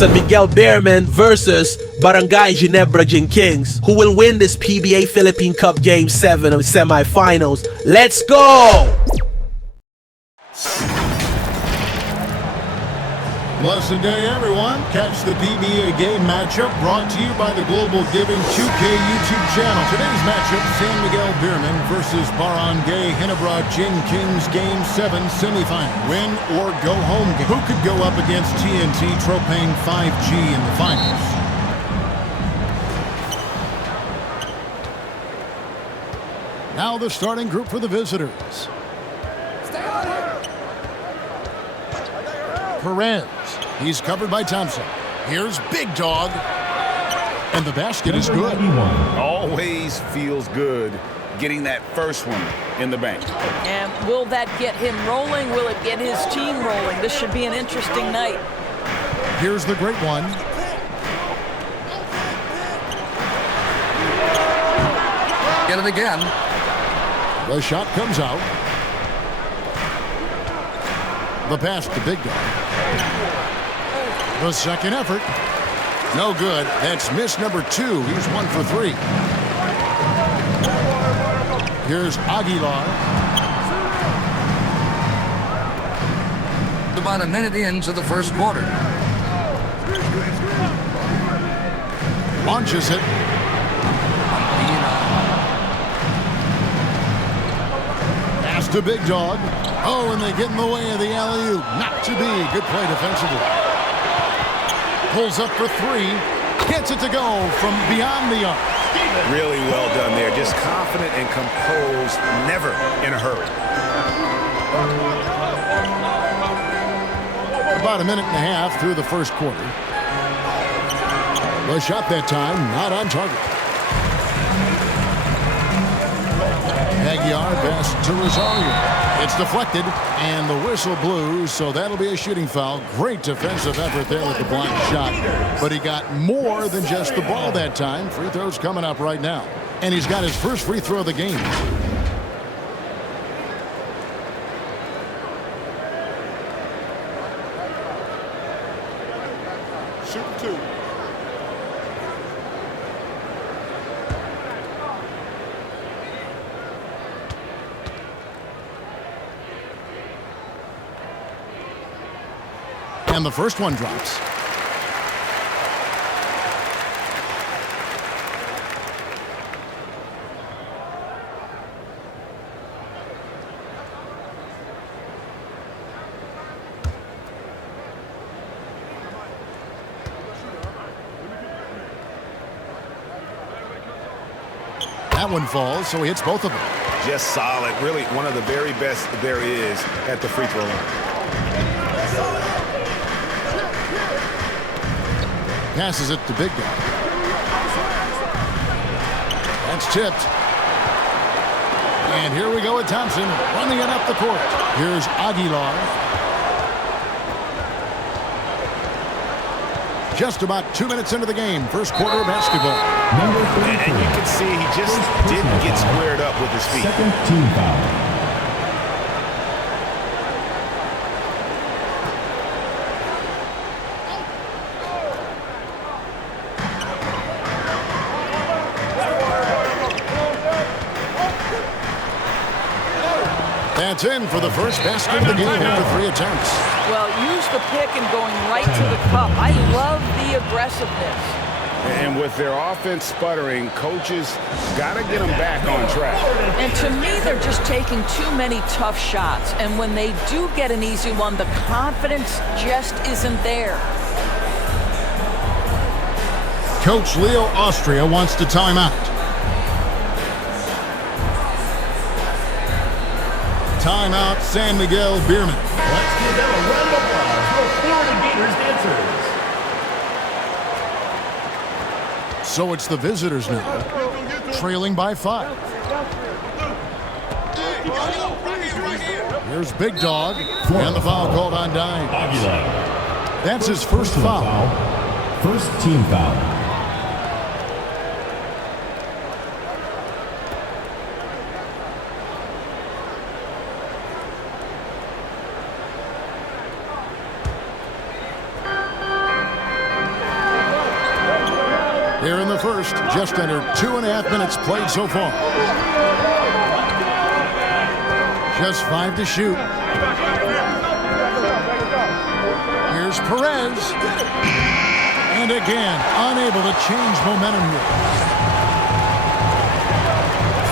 San Miguel BEERMEN versus Barangay Ginebra Kings, who will win this PBA Philippine Cup Game 7 of semifinals. Let's go! Blessed day, everyone. Catch the PBA game matchup brought to you by the Global Giving 2K YouTube channel. Today's matchup, San Miguel BEERMEN versus Barangay Ginebra Kings Game 7 semifinal. Win or go home game. Who could go up against TNT Tropang 5G in the finals? Now the starting group for the visitors. Perez. He's covered by Thompson. Here's Big Dog. And the basket is good. Always feels good getting that first one in the bank. And will that get him rolling? Will it get his team rolling? This should be an interesting night. Here's the great one. Get it again. The shot comes out. The pass to Big Dog. The second effort. No good. That's miss number 2. He's 1 for 3. Here's Aguilar. About a minute into the first quarter. Launches it. Pass to Big Dog. Oh, and they get in the way of the alley-oop. Not to be. Good play defensively. Pulls up for 3. Gets it to go from beyond the arc. Really well done there. Just confident and composed. Never in a hurry. About a minute and a half through the first quarter. The shot that time, not on target. Aguilar pass to Rosario. It's deflected, and the whistle blew, so that'll be a shooting foul. Great defensive effort there with the block shot. But he got more than just the ball that time. Free throws coming up right now. And he's got his first free throw of the game. Shoot 2. And the first one drops. That one falls, so he hits both of them. Just solid. Really one of the very best there is at the free throw line. Passes it to Big Dog. That's tipped. And here we go with Thompson running it up the court. Here's Aguilar. Just about 2 minutes into the game. First quarter of basketball. And you can see he just didn't get squared up with his feet. Second team foul. That's in for the first basket of the game after 3 attempts. Well, use the pick and going right to the cup. I love the aggressiveness. And with their offense sputtering, coaches got to get them back on track. And to me, they're just taking too many tough shots. And when they do get an easy one, the confidence just isn't there. Coach Leo Austria wants to time out. Timeout, San Miguel BEERMEN. Let's give them a round of applause for Florida Gators dancers. So it's the visitors now, trailing by 5. Here's Big Dog, and the foul called on Dime. That's his first foul. First team foul. first. Just under 2.5 minutes played so far. Just 5 to shoot. Here's Perez. And again, unable to change momentum here.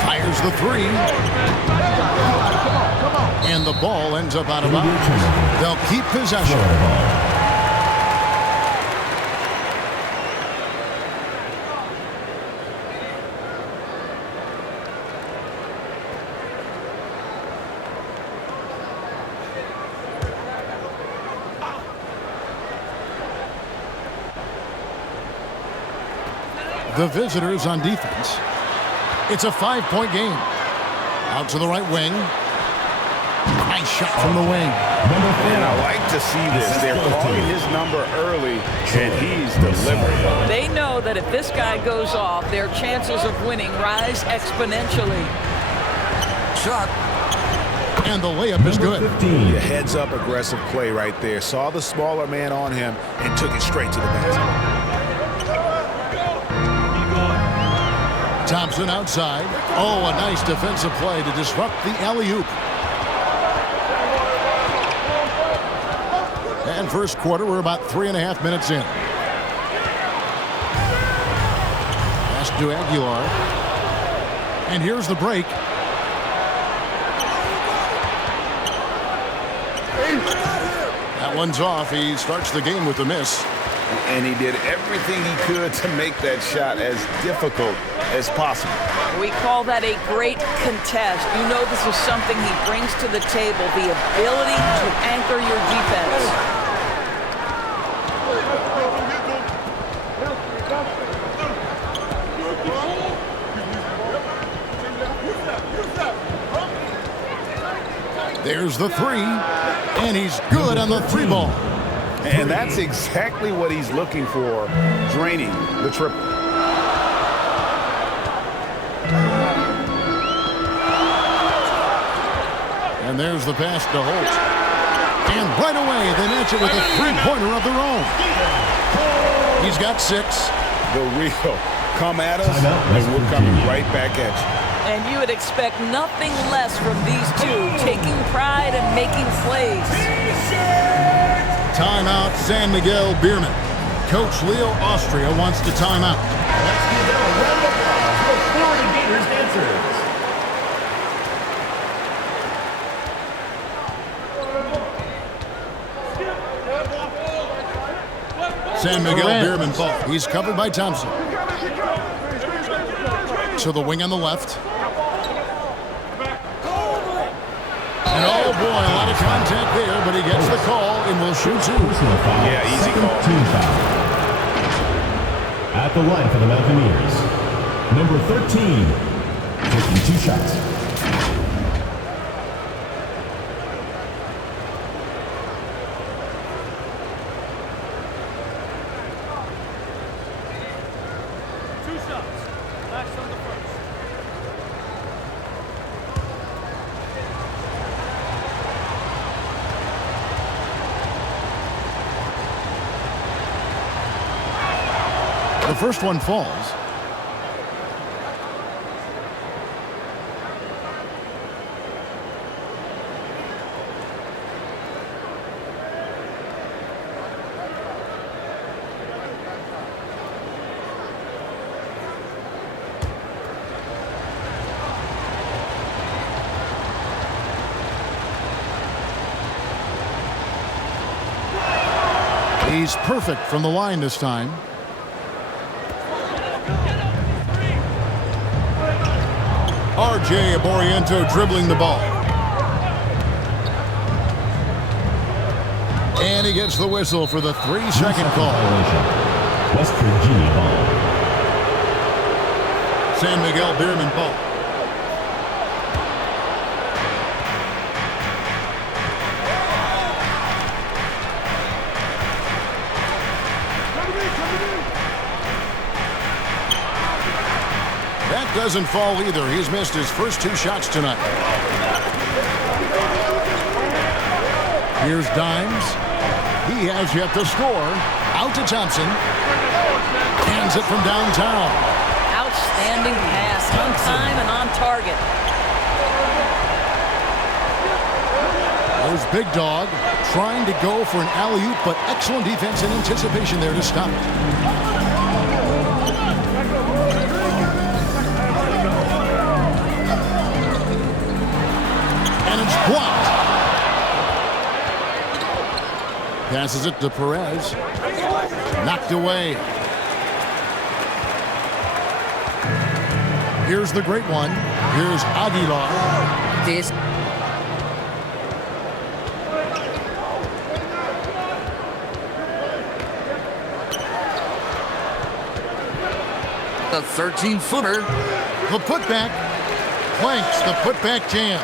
Fires the three. And the ball ends up out of bounds. They'll keep possession. The visitors on defense. It's a 5-point game. Out to the right wing. Nice shot from the wing. And I like to see this. They're calling his number early, and he's delivering. They know that if this guy goes off, their chances of winning rise exponentially. Shot. And the layup is good. The heads-up aggressive play right there. Saw the smaller man on him and took it straight to the basket. Thompson outside. Oh, a nice defensive play to disrupt the alley-oop. And first quarter, we're about 3.5 minutes in. Pass to Aguilar. And here's the break. That one's off. He starts the game with a miss. And he did everything he could to make that shot as difficult as possible. We call that a great contest. You know this is something he brings to the table, the ability to anchor your defense. There's the three, and he's good on the three ball. And that's exactly what he's looking for, draining the triple. And there's the pass to Holt. And right away, they match it with a three-pointer of their own. He's got 6. The real. Come at us, and we're coming right back at you. And you would expect nothing less from these two, taking pride and making plays. Timeout, San Miguel BEERMEN. Coach Leo Austria wants to timeout. Let's give them a round of applause for Florida Gators dancers. San Miguel BEERMEN ball. He's covered by Thompson. To the wing on the left. And oh boy, a lot of contact there, but he gets the call and will shoot 2. Yeah, easy call. Team foul. At the line for the Mountaineers, number 13, taking 2 shots. The first one falls. He's perfect from the line this time. RJ Aboriento dribbling the ball. And he gets the whistle for the 3-second call. West Virginia ball. San Miguel BEERMEN ball. That doesn't fall either. He's missed his first 2 shots tonight. Here's Dimes. He has yet to score. Out to Thompson. Hands it from downtown. Outstanding pass, on time and on target. There's Big Dog trying to go for an alley-oop, but excellent defense and anticipation there to stop it. And it's blocked. Passes it to Perez. Knocked away. Here's the great one. Here's Aguilar. This. The 13-footer. The putback. Planks the putback jam.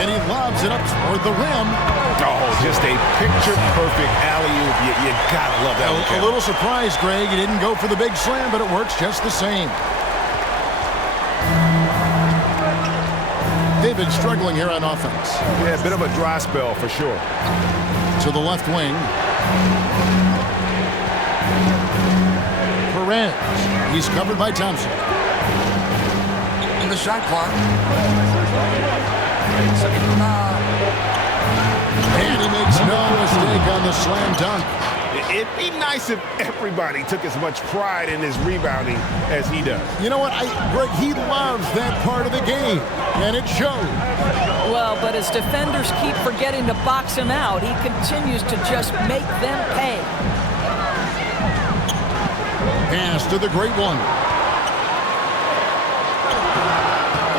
And he lobs it up toward the rim. Oh, just a picture-perfect alley-oop. You gotta love that one. A little surprise, Greg. He didn't go for the big slam, but it works just the same. They've been struggling here on offense. Yeah, a bit of a dry spell for sure. To the left wing. Perez. He's covered by Thompson. In the shot clock. And he makes no mistake on the slam dunk. It'd be nice if everybody took as much pride in his rebounding as he does. You know what? Greg, he loves that part of the game, and it shows. Well, but as defenders keep forgetting to box him out, he continues to just make them pay. Pass to the great one.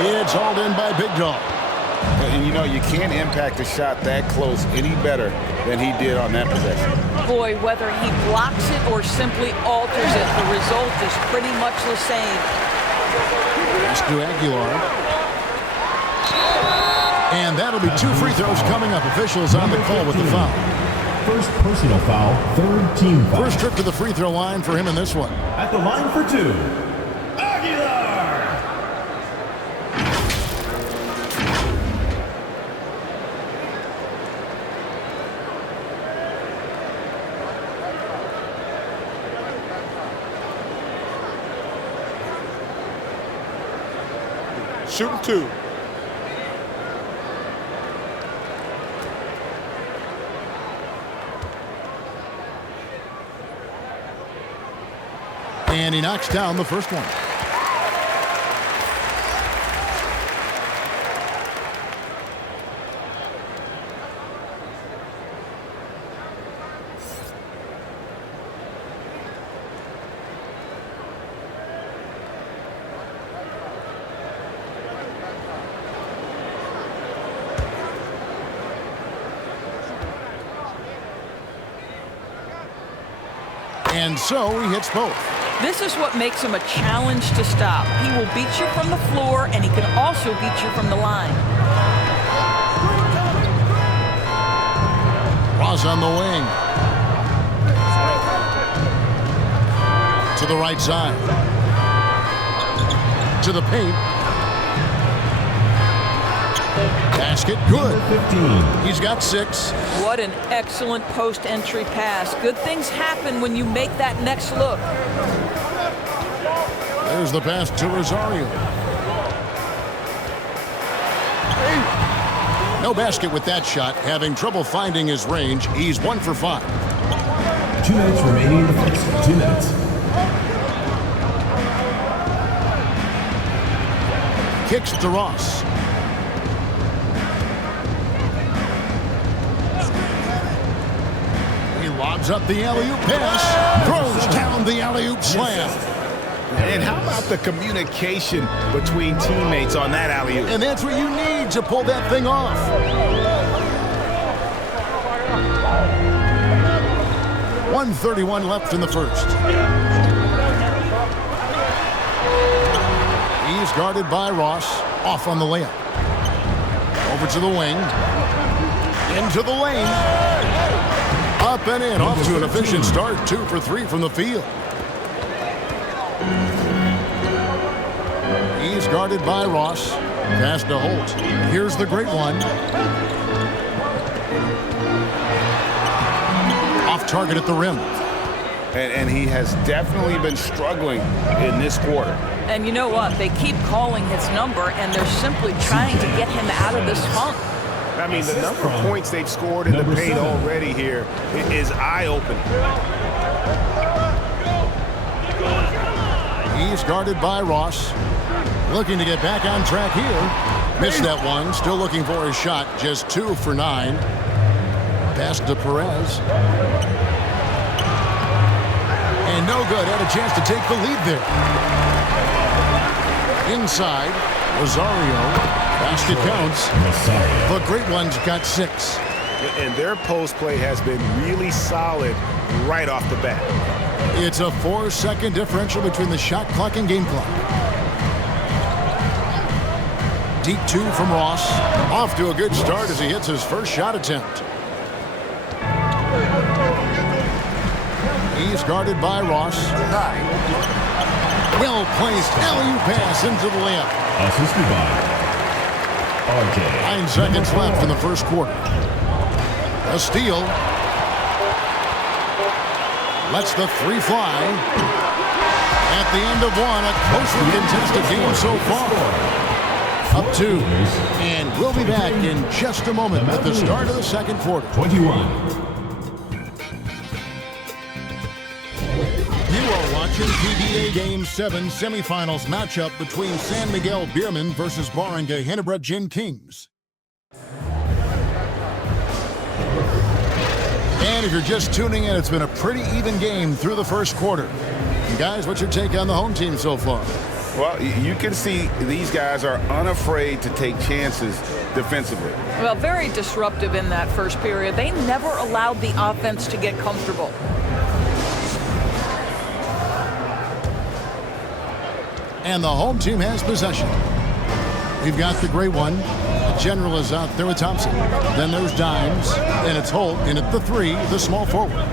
It's hauled in by Big Dog. And you know, you can't impact a shot that close any better than he did on that possession. Boy, whether he blocks it or simply alters it, the result is pretty much the same. Pass to Aguilar. And that'll be 2 free throws coming up. Officials on the call with the foul. First personal foul, third team foul. First trip to the free throw line for him in this one. At the line for 2, Aguilar! Shooting 2. And he knocks down the first one. And so he hits both. This is what makes him a challenge to stop. He will beat you from the floor, and he can also beat you from the line. Ross on the wing. To the right side. To the paint. Basket good. 15. He's got 6. What an excellent post-entry pass. Good things happen when you make that next look. There's the pass to Rosario. No basket with that shot. Having trouble finding his range. He's 1 for 5. 2 minutes remaining in the first. 2 minutes. Kicks to Ross. He lobs up the alley-oop pass. Throws down the alley-oop slam. And how about the communication between teammates on that alley-oop? And that's what you need to pull that thing off. .131 left in the first. He's guarded by Ross. Off on the layup. Over to the wing. Into the lane. Up and in. Off to an efficient start. 2 for 3 from the field. He's guarded by Ross. Pass to Holt. Here's the great one. off target at the rim. And he has definitely been struggling in this quarter. And you know what? They keep calling his number, and they're simply trying to get him out of this funk. I mean, the number of points they've scored in the paint already here is eye-opening. He's guarded by Ross. Looking to get back on track here. Missed that one. Still looking for his shot. Just 2 for 9. Pass to Perez. And no good. Had a chance to take the lead there. Inside, Rosario. Basket counts. The great one's got 6. And their post play has been really solid right off the bat. It's a 4-second differential between the shot clock and game clock. Deep 2 from Ross. Off to a good start as he hits his first shot attempt. He's guarded by Ross. Well placed alley-oop pass into the layup. Assisted by BRGY. 9 seconds left in the first quarter. A steal. Lets the 3 fly. At the end of one, a closely contested game so far. Up 2. And we'll be back in just a moment at the start of the second quarter. 21. You are watching PBA Game 7 semifinals matchup between San Miguel BEERMEN versus Barangay Ginebra Kings. And if you're just tuning in, it's been a pretty even game through the first quarter. And guys, what's your take on the home team so far? Well, you can see these guys are unafraid to take chances defensively. Well, very disruptive in that first period. They never allowed the offense to get comfortable. And the home team has possession. We've got the great one. The general is out there with Thompson. Then there's Dimes, and it's Holt in at the 3, the small forward.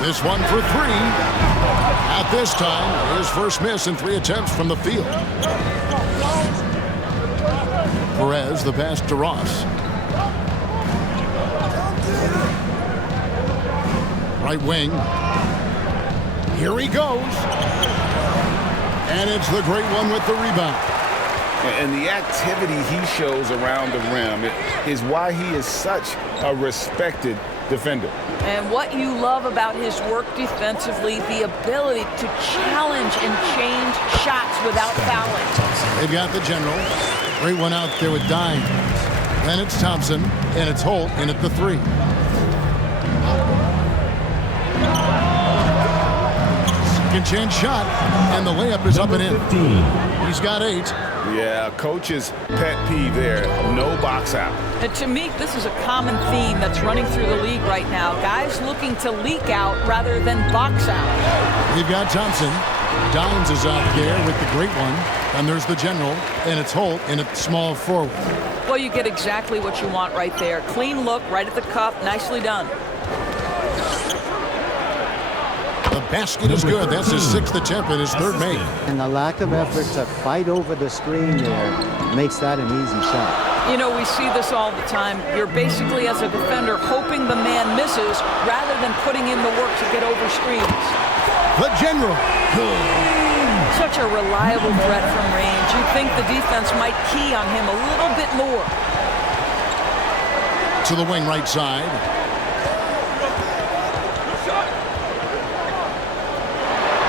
This one for 3. At this time, his first miss in 3 attempts from the field. Perez, the pass to Ross. Right wing. Here he goes. And it's the great one with the rebound. And the activity he shows around the rim is why he is such a respected defender. And what you love about his work defensively, the ability to challenge and change shots without fouling. They've got the general. Great one out there with Dimes. Then it's Thompson, and it's Holt in at the 3. Second chance shot, and the layup is up and in. He's got 8. Yeah, coach's pet peeve there. No box out. And to me, this is a common theme that's running through the league right now. Guys looking to leak out rather than box out. We've got Thompson. Dimes is out there with the great one. And there's the general, and it's Holt in at small forward. Well, you get exactly what you want right there. Clean look, right at the cup. Nicely done. The basket is good. That's his 6th attempt and his 3rd make. And the lack of effort to fight over the screen there makes that an easy shot. You know, we see this all the time. You're basically, as a defender, hoping the man misses rather than putting in the work to get over screens. The general. Such a reliable threat from range. You'd think the defense might key on him a little bit more. To the wing right side.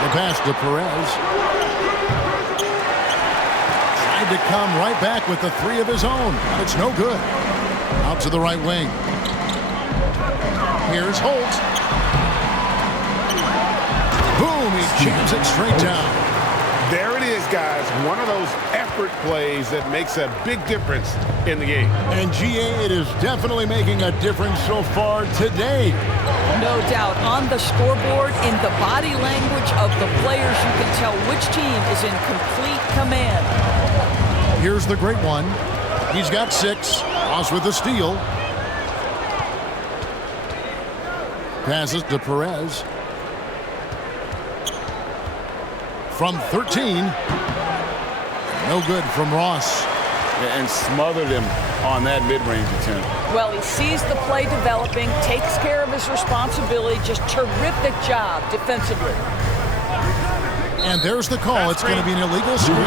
The pass to Perez. Tried to come right back with the 3 of his own. It's no good. Out to the right wing. Here's Holt. Boom, he jams it straight down. There it is, guys. One of those effort plays that makes a big difference in the game. And GA, it is definitely making a difference so far today. No doubt. On the scoreboard, in the body language of the players, you can tell which team is in complete command. Here's the great one. He's got 6. Ross with the steal. Passes to Perez. From 13. No good from Ross. and smothered him on that mid-range attempt. Well, he sees the play developing, takes care of his responsibility. Just terrific job defensively. And there's the call. It's going to be an illegal screen.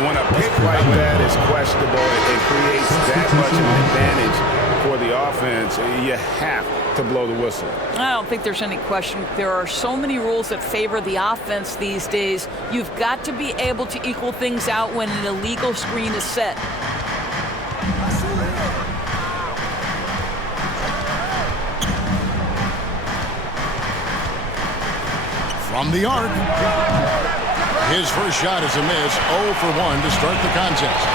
When a pick like that is questionable, it creates that much of an advantage for the offense. You have to blow the whistle. I don't think there's any question. There are so many rules that favor the offense these days. You've got to be able to equal things out when an illegal screen is set. From the arc. His first shot is a miss. 0 for 1 to start the contest.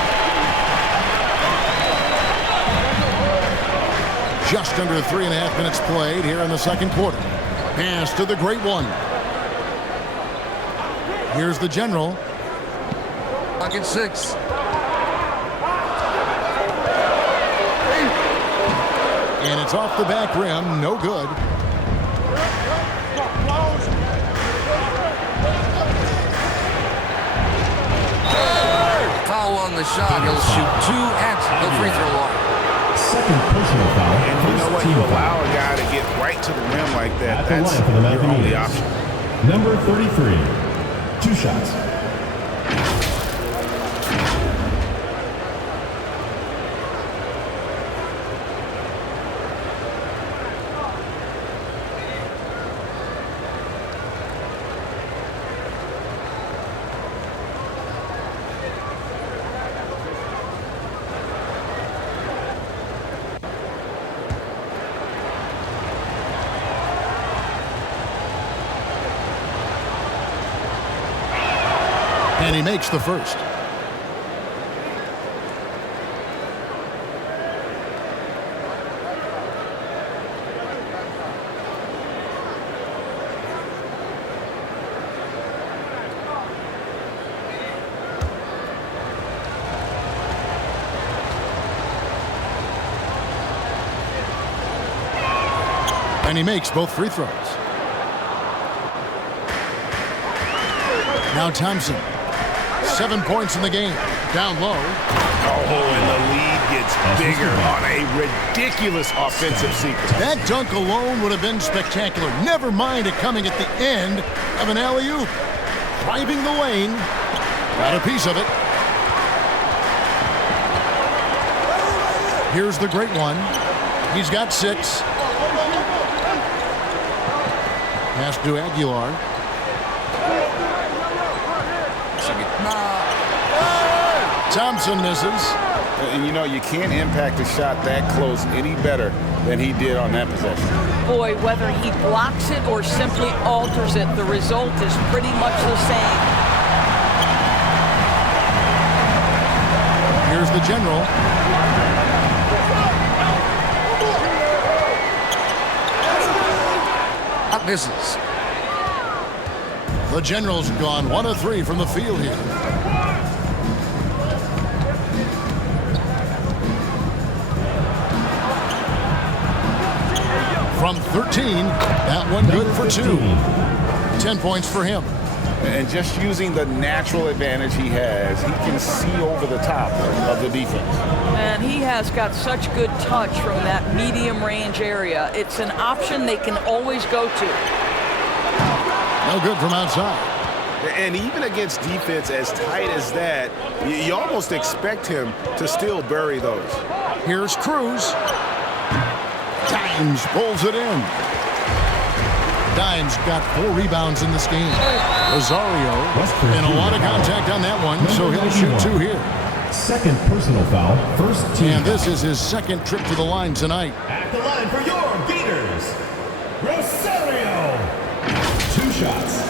Just under 3.5 minutes played here in the second quarter. Pass to the great one. Here's the general. Pocket 6. And it's off the back rim. No good. Foul on the shot. He'll shoot 2 at the free throw line. Second personal foul. And you know what? You allow a guy to get right to the rim like that. At the That's line for the your only Mancunians. option. Number 33. 2 shots. And he makes the first. And he makes both free throws. Now Thompson. 7 points in the game. Down low. Oh, and the lead gets bigger on a ridiculous offensive sequence. That dunk alone would have been spectacular. Never mind it coming at the end of an alley-oop. Driving the lane. Got a piece of it. Here's the great one. He's got 6. Pass to Aguilar. Thompson misses. And you know, you can't impact a shot that close any better than he did on that possession. Boy, whether he blocks it or simply alters it, the result is pretty much the same. Here's the general. That misses. The general's gone 1 of 3 from the field here. From 13, that one good for 2. 10 points for him. And just using the natural advantage he has, he can see over the top of the defense. And he has got such good touch from that medium range area. It's an option they can always go to. No good from outside. And even against defense as tight as that, you almost expect him to still bury those. Here's Cruz. Dimes pulls it in. Dimes got 4 rebounds in this game. Rosario, and a lot of contact on that one, so he'll shoot 2 here. Second personal foul. First team. And this is his second trip to the line tonight. At the line for your Gators, Rosario. 2 shots.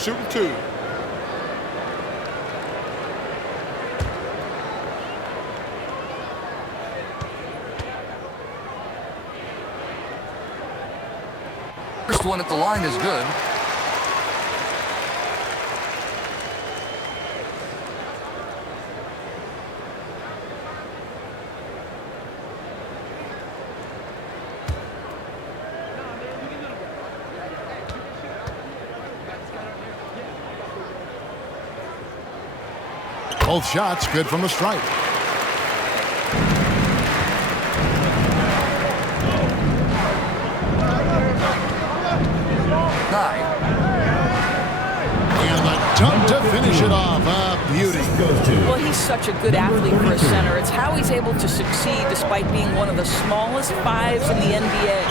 Shooting 2. First one at the line is good. Both shots good from the stripe. And the dunk to finish it off. A beauty. Well, he's such a good athlete for a center. It's how he's able to succeed despite being one of the smallest fives in the NBA.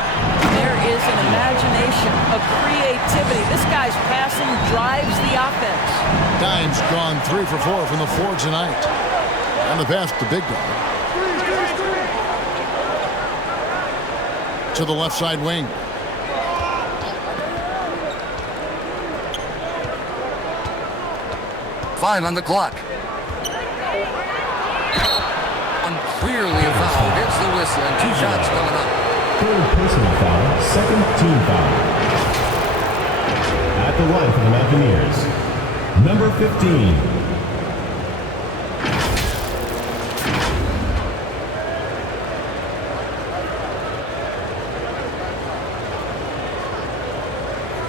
There is an imagination, a creativity. This guy's passing drives the offense. Dimes gone 3 for 4 from the floor tonight. And the pass to Big Dog. To the left side wing. Five on the clock. Clearly a foul. Gets the whistle and 2 shots coming up. Third personal foul, second team foul. At the line for the Mountaineers, number 15.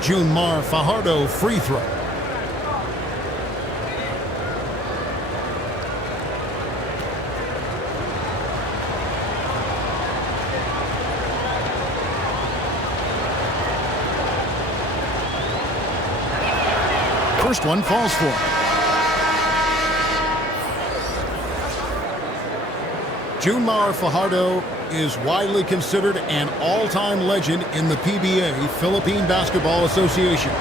Junmar Fajardo free throw. First one falls for. Junmar Fajardo is widely considered an all-time legend in the PBA, Philippine Basketball Association.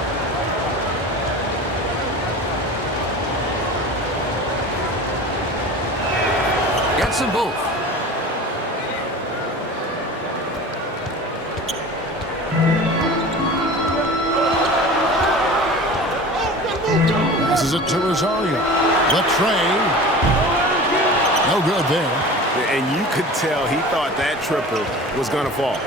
Gets them both. Passes it to Rosario. The tray. No good there. And you could tell he thought that triple was going to fall.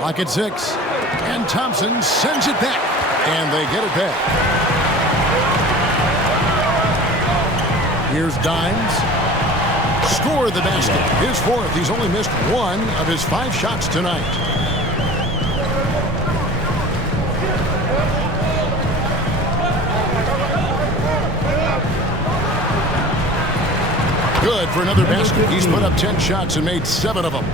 Lock at 6. And Thompson sends it back. And they get it back. Here's Dimes. Scored the basket. His 4th. He's only missed 1 of his 5 shots tonight. Good for another basket. He's put up 10 shots and made 7 of them.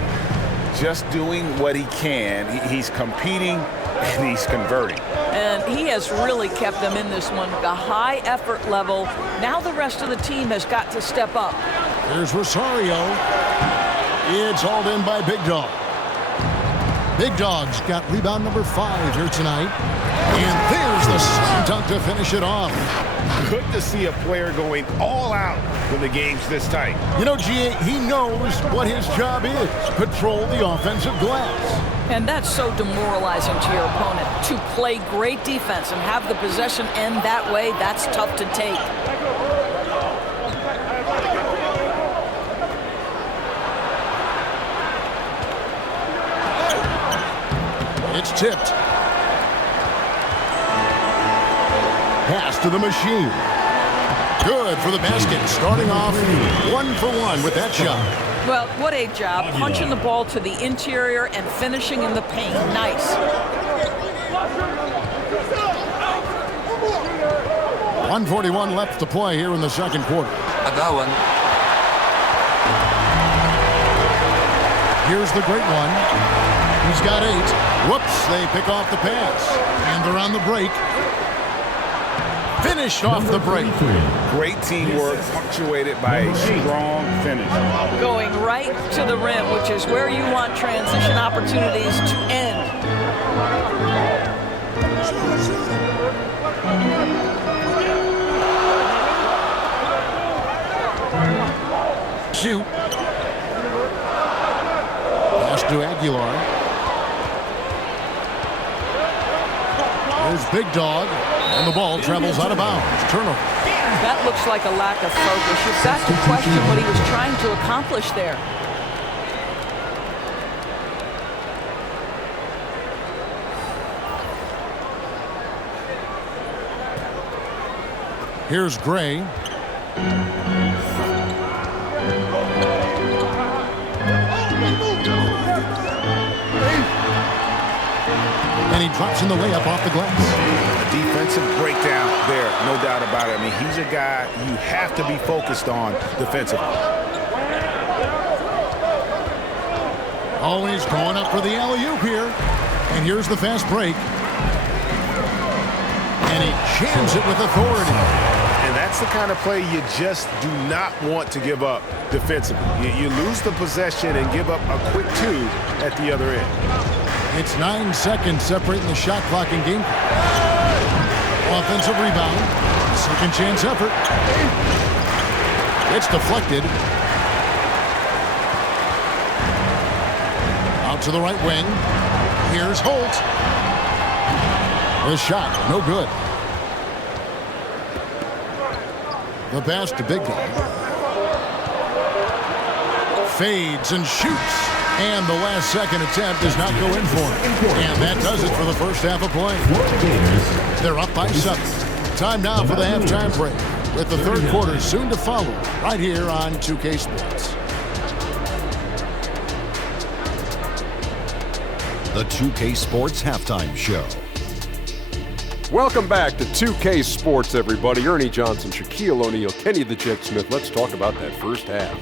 Just doing what he can. He's competing and he's converting. And he has really kept them in this one. The high effort level. Now the rest of the team has got to step up. There's Rosario. It's hauled in by Big Dog. Big Dog's got rebound number 5 here tonight. And there's the slam dunk to finish it off. Good to see a player going all out when the game's this tight. You know, G.A., he knows what his job is. Control the offensive glass. And that's so demoralizing to your opponent. To play great defense and have the possession end that way, that's tough to take. It's tipped. Pass to the machine. Good for the basket. Starting off 1 for 1 with that shot. Well, what a job. Punching the ball to the interior and finishing in the paint. Nice. 1:41 left to play here in the second quarter. That one. Here's the great one. He's got 8. Whoops, they pick off the pass. And they're on the break. Finished off the break. Great teamwork punctuated by a strong finish. Going right to the rim, which is where you want transition opportunities to end. Shoot. Pass to Aguilar. There's Big Dog. And the ball travels out of bounds. Turnover. That looks like a lack of focus. You've got to question what he was trying to accomplish there. Here's Gray. And he drops in the layup off the glass. A defensive breakdown there, no doubt about it. I mean, he's a guy you have to be focused on defensively. Always going up for the alley-oop here. And here's the fast break. And he jams it with authority. And that's the kind of play you just do not want to give up defensively. You lose the possession and give up a quick two at the other end. It's 9 seconds separating the shot clock and game. Offensive rebound. Second chance effort. It's deflected. Out to the right wing. Here's Holt. The shot, no good. The pass to Big Guy. Fades and shoots. And the last second attempt does not go in for him. And that does it for the first half of play. They're up by 7. Time now for the halftime break, with the third quarter soon to follow right here on 2K Sports. The 2K Sports Halftime Show. Welcome back to 2K Sports, everybody. Ernie Johnson, Shaquille O'Neal, Kenny the Jet Smith. Let's talk about that first half.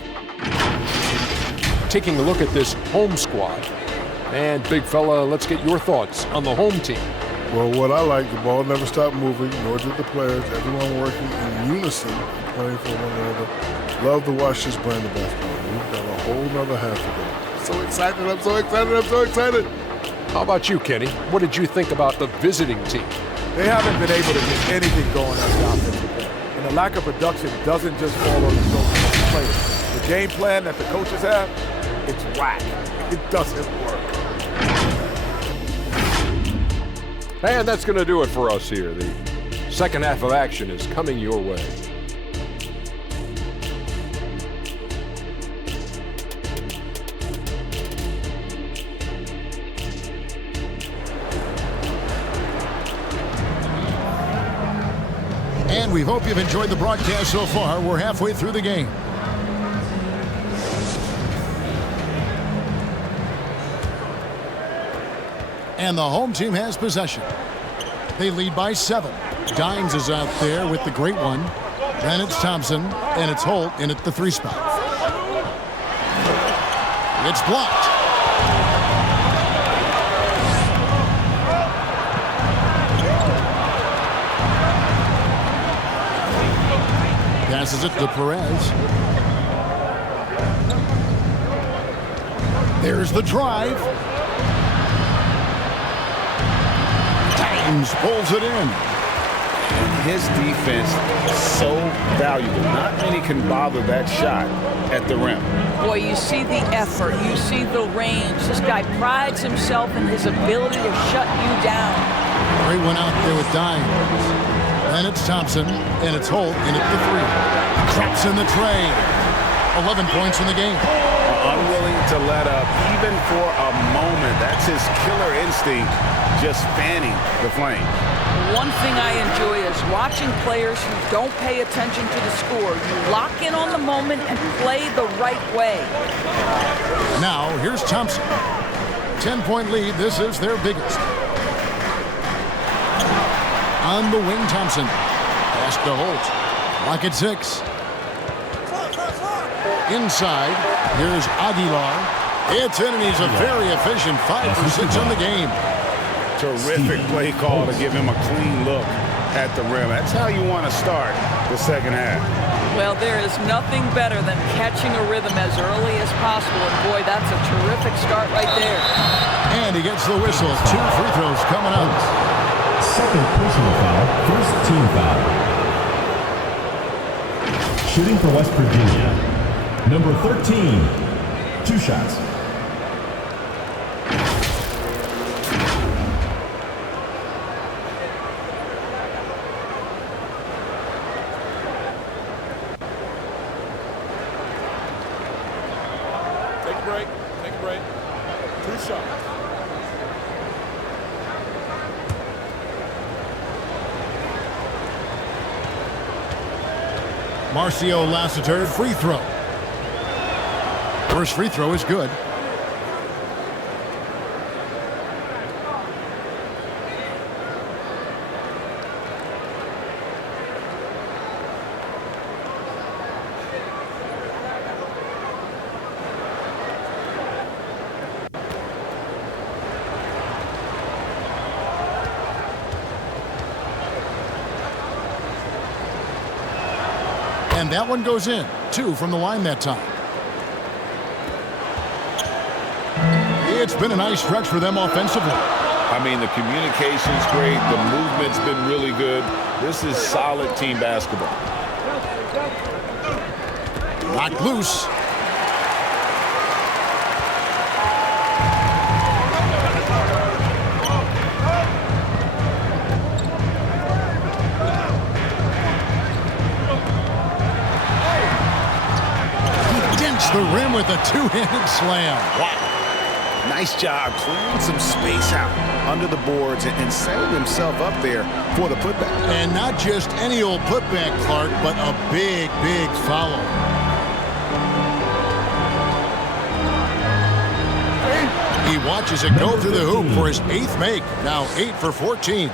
Taking a look at this home squad. And, big fella, let's get your thoughts on the home team. Well, what I like, the ball never stopped moving, nor did the players. Everyone working in unison, playing for one another. Love to watch this brand of basketball. We've got a whole nother half to go. So excited, I'm so excited, I'm so excited. How about you, Kenny? What did you think about the visiting team? They haven't been able to get anything going on the offensive end. And the lack of production doesn't just fall on the shoulders of the players. The game plan that the coaches have, it's whack. It doesn't work. And that's going to do it for us here. The second half of action is coming your way. And we hope you've enjoyed the broadcast so far. We're halfway through the game. And the home team has possession. They lead by 7. Dines is out there with the great one. Then it's Thompson, and it's Holt in at the 3 spot. It's blocked. Passes it to Perez. There's the drive. Dines pulls it in. His defense is so valuable. Not many can bother that shot at the rim. Boy, you see the effort. You see the range. This guy prides himself in his ability to shut you down. Great one out there with Dines. Then it's Thompson, and it's Holt in at the 3. Drops in the tray. 11 points in the game. Unwilling to let up, even for a moment. That's his killer instinct, just fanning the flame. One thing I enjoy is watching players who don't pay attention to the score. You lock in on the moment and play the right way. Now, here's Thompson. 10-point lead. This is their biggest. On the wing, Thompson. Pass to Holt. Lock at 6. Inside, here's Aguilar. It's in, and he's a very efficient 5 for 6 on the game. Terrific play call to give him a clean look at the rim. That's how you want to start the second half. Well, there is nothing better than catching a rhythm as early as possible. And boy, that's a terrific start right there. And he gets the whistle. 2 free throws coming up. Second personal foul, first team foul. Shooting for West Virginia, number 13, 2 shots. Take a break. Take a break. 2 shots. Marcio Lassiter, free throw. First free throw is good. And that one goes in. 2 from the line that time. It's been a nice stretch for them offensively. I mean, the communication's great. The movement's been really good. This is solid team basketball. Knocked loose. He dents the rim with a two-handed slam. Wow. Nice job clearing some space out under the boards and setting himself up there for the putback. And not just any old putback, Clark, but a big, big follow. He watches it go through the hoop for his 8th make. Now 8 for 14.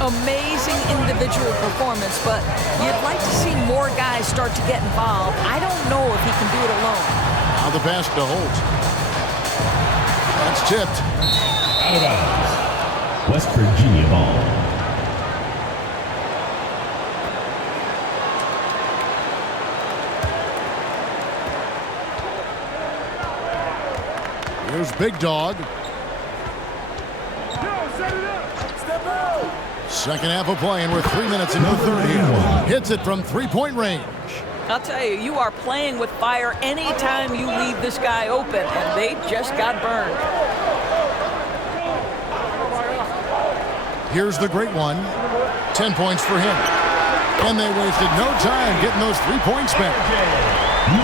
Amazing individual performance, but you'd like to see more guys start to get involved. I don't know if he can do it alone. Now the pass to Holt. That's tipped. Out of bounds. West Virginia ball. Here's Big Dog. Second half of play, and we're 3 minutes into the third here. Hits it from three-point range. I'll tell you, you are playing with fire anytime you leave this guy open, and they just got burned. Here's the great one. 10 points for him. And they wasted no time getting those 3 points back.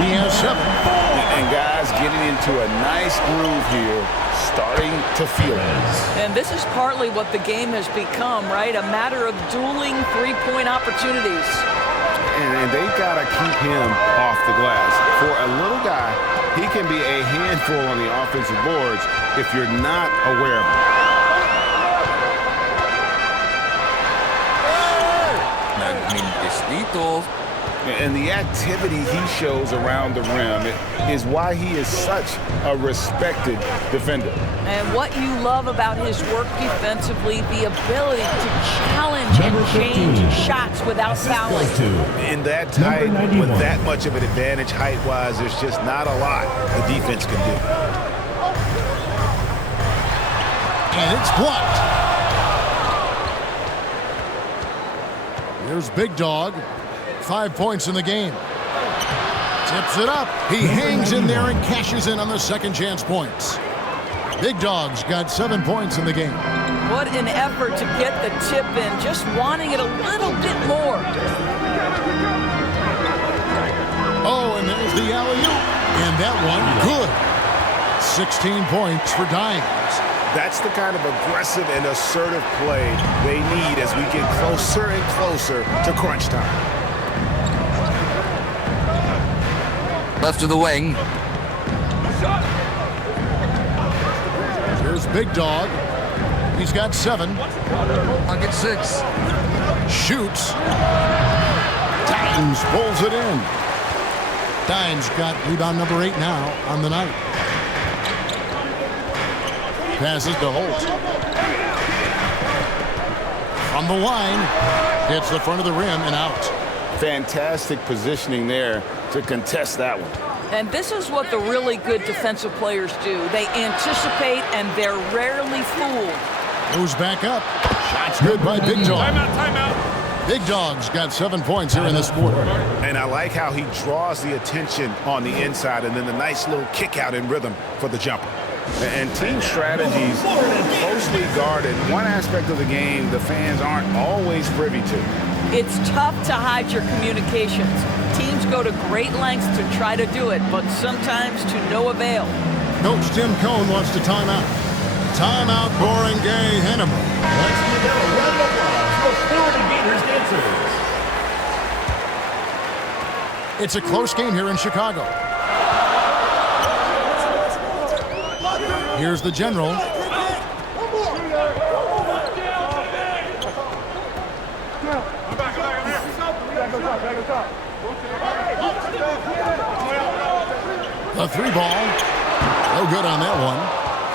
He has 7. And guys getting into a nice groove here, starting to feel it. And this is partly what the game has become, right? A matter of dueling three-point opportunities. And they got to keep him off the glass. For a little guy, he can be a handful on the offensive boards if you're not aware of him. And the activity he shows around the rim is why he is such a respected defender. And what you love about his work defensively, the ability to challenge and change shots without fouling. In that tight, with that much of an advantage height-wise, there's just not a lot the defense can do. And it's blocked. Here's Big Dog. 5 points in the game. Tips it up. He hangs in there and cashes in on the second chance points. Big Dog's got 7 points in the game. What an effort to get the tip in, just wanting it a little bit more. Oh, and there's the alley-oop. And that one, good. 16 points for Standngs. That's the kind of aggressive and assertive play they need as we get closer and closer to crunch time. Left of the wing. Here's Big Dog. He's got 7. I'll get 6. Shoots. Standngs pulls it in. Standngs got rebound number 8 now on the night. Passes to Holt. From the line. Hits the front of the rim and out. Fantastic positioning there to contest that one. And this is what the really good defensive players do. They anticipate and they're rarely fooled. Goes back up. Shot's good by Big Dog. Timeout. Big Dog's got 7 points here in this quarter. And I like how he draws the attention on the inside and then the nice little kick out in rhythm for the jumper. And team strategies closely guarded. One aspect of the game the fans aren't always privy to. It's tough to hide your communications. Teams go to great lengths to try to do it, but sometimes to no avail. Coach Tim Cohn wants to time out. Timeout, Barangay, Ginebra. Let's give them a round of applause for Florida Gators dancers. It's a close game here in Chicago. Here's the general. A 3-ball. No good on that one.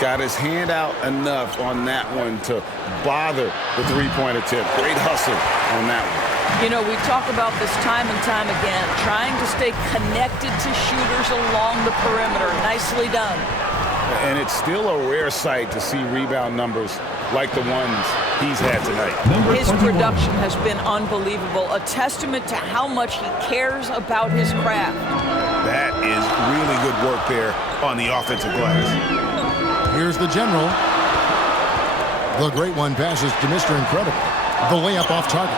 Got his hand out enough on that one to bother the three-point attempt. Great hustle on that one. You know, we talk about this time and time again, trying to stay connected to shooters along the perimeter. Nicely done. And it's still a rare sight to see rebound numbers like the ones he's had tonight. His production has been unbelievable, a testament to how much he cares about his craft. That is really good work there on the offensive glass. Here's the general. The great one passes to Mr. Incredible. The layup off target.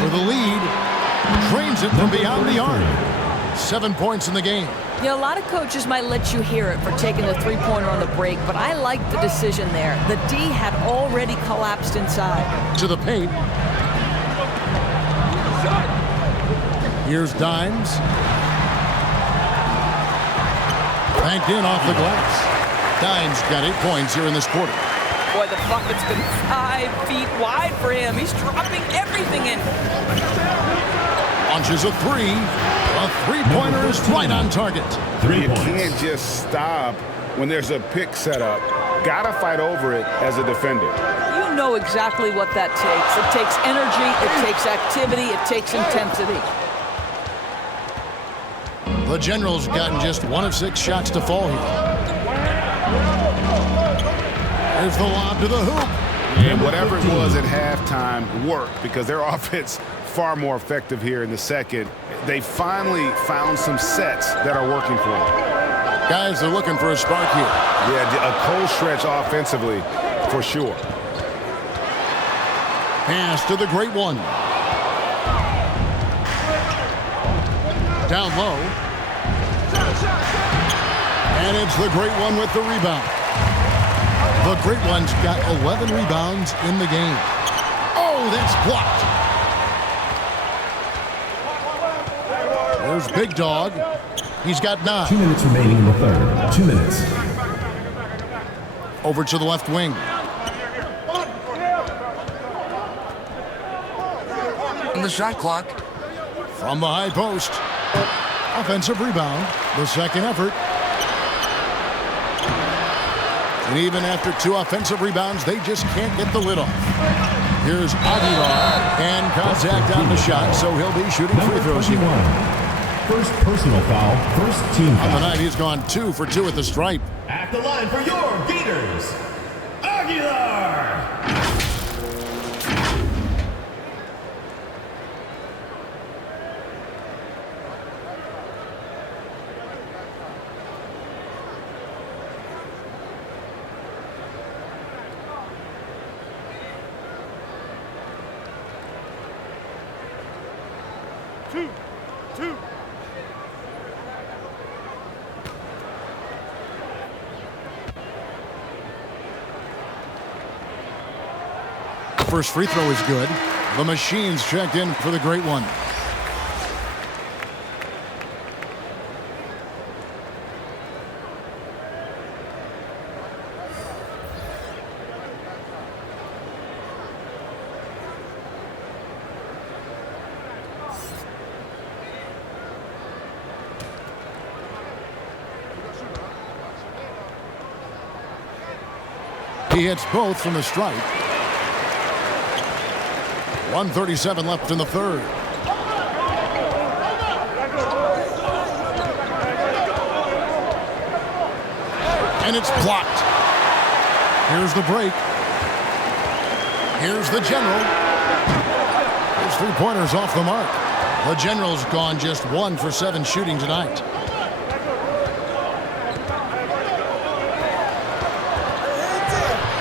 For the lead, trains it from beyond the arc. 7 points in the game. You know, a lot of coaches might let you hear it for taking the three-pointer on the break, but I like the decision there. The D had already collapsed inside. To the paint. Here's Dimes. Banked in off the glass. Dimes got 8 points here in this quarter. Boy, the bucket's been 5 feet wide for him. He's dropping everything in. Launches a three. A three-pointer is right on target. 3 points. You can't just stop when there's a pick set up. Gotta fight over it as a defender. You know exactly what that takes. It takes energy, it takes activity, it takes intensity. The General's gotten just 1 of 6 shots to fall here. There's the lob to the hoop. And whatever it was at halftime worked because their offense far more effective here in the second. They finally found some sets that are working for them. Guys are looking for a spark here. Yeah, a cold stretch offensively for sure. Pass to the great one. Down low. And it's the great one with the rebound. The great one's got 11 rebounds in the game. Oh, that's blocked. There's Big Dog. He's got 9. 2 minutes remaining in the third. 2 minutes. Over to the left wing. In the shot clock. From the high post. Offensive rebound. The second effort. And even after 2 offensive rebounds, they just can't get the lid off. Here's Aguilar. And contact on the shot, so he'll be shooting free throws here. First personal foul, first team foul. On the night, he's gone 2 for 2 at the stripe. At the line for your Gators, Aguilar. Two. First free throw is good. The machine's checked in for the great one. He hits both from the stripe. 1:37 left in the third. And it's blocked. Here's the break. Here's the General. His three-pointers off the mark. The General's gone just 1 for 7 shooting tonight.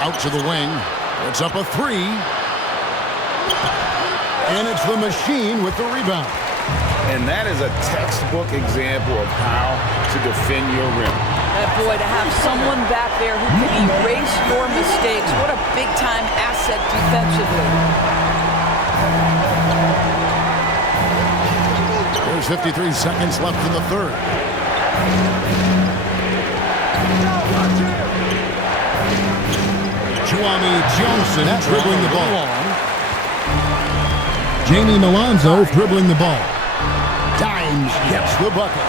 Out to the wing. It's up a 3. And it's the machine with the rebound. And that is a textbook example of how to defend your rim. Boy, to have someone back there who can erase your mistakes. What a big-time asset defensively. There's 53 seconds left in the third. Juami Johnson dribbling the ball. Jamie Malonzo dribbling the ball. Dimes gets the bucket.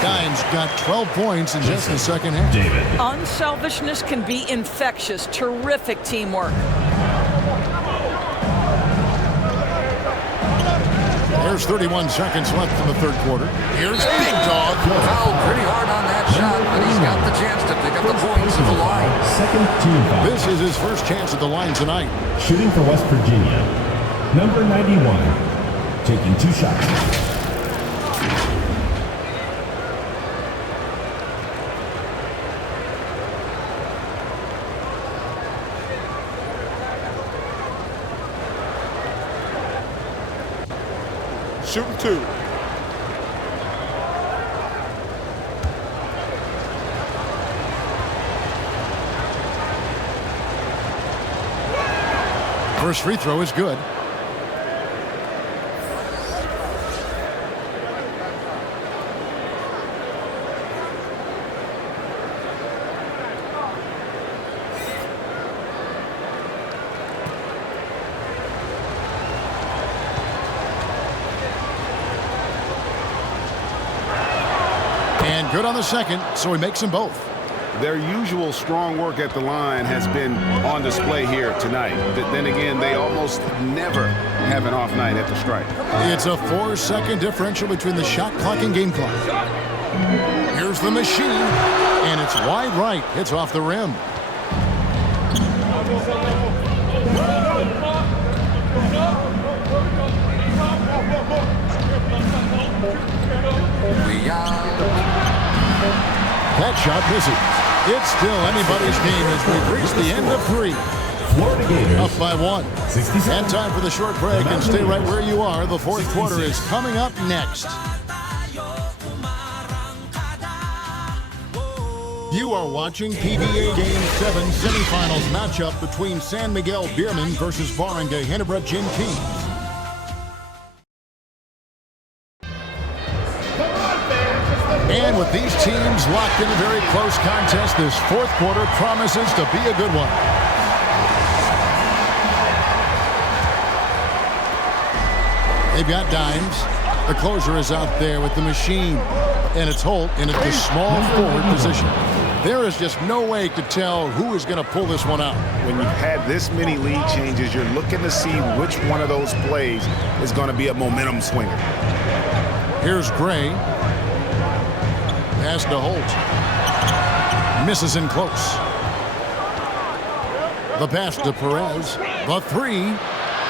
Dimes got 12 points in just the second half. Unselfishness can be infectious. Terrific teamwork. There's 31 seconds left in the third quarter. Here's Big Dog. Fouled pretty hard on that shot, but he's got the chance to pick up the points at the line. Second team foul. This is his first chance at the line tonight. Shooting for West Virginia. Number 91. Taking 2 shots. Shooting 2. First free throw is good. And good on the second, so he makes them both. Their usual strong work at the line has been on display here tonight. But then again, they almost never have an off night at the stripe. It's a 4-second differential between the shot clock and game clock. Here's the machine, and it's wide right. Hits off the rim. That shot misses. It's still anybody's game as we've reached the end of 3. Florida Gators. Up by 1. And time for the short break, and stay right where you are. The fourth quarter is coming up next. You are watching PBA Game 7 semifinals matchup between San Miguel BEERMEN versus Barangay Ginebra Kings. And with these teams locked in a very close contest, this fourth quarter promises to be a good one. They've got Dimes. The closer is out there with the machine. And it's Holt in at the small forward position. There is just no way to tell who is going to pull this one out. When you've had this many lead changes, you're looking to see which one of those plays is going to be a momentum swinger. Here's Gray. Pass to Holt. Misses in close. The pass to Perez. The 3.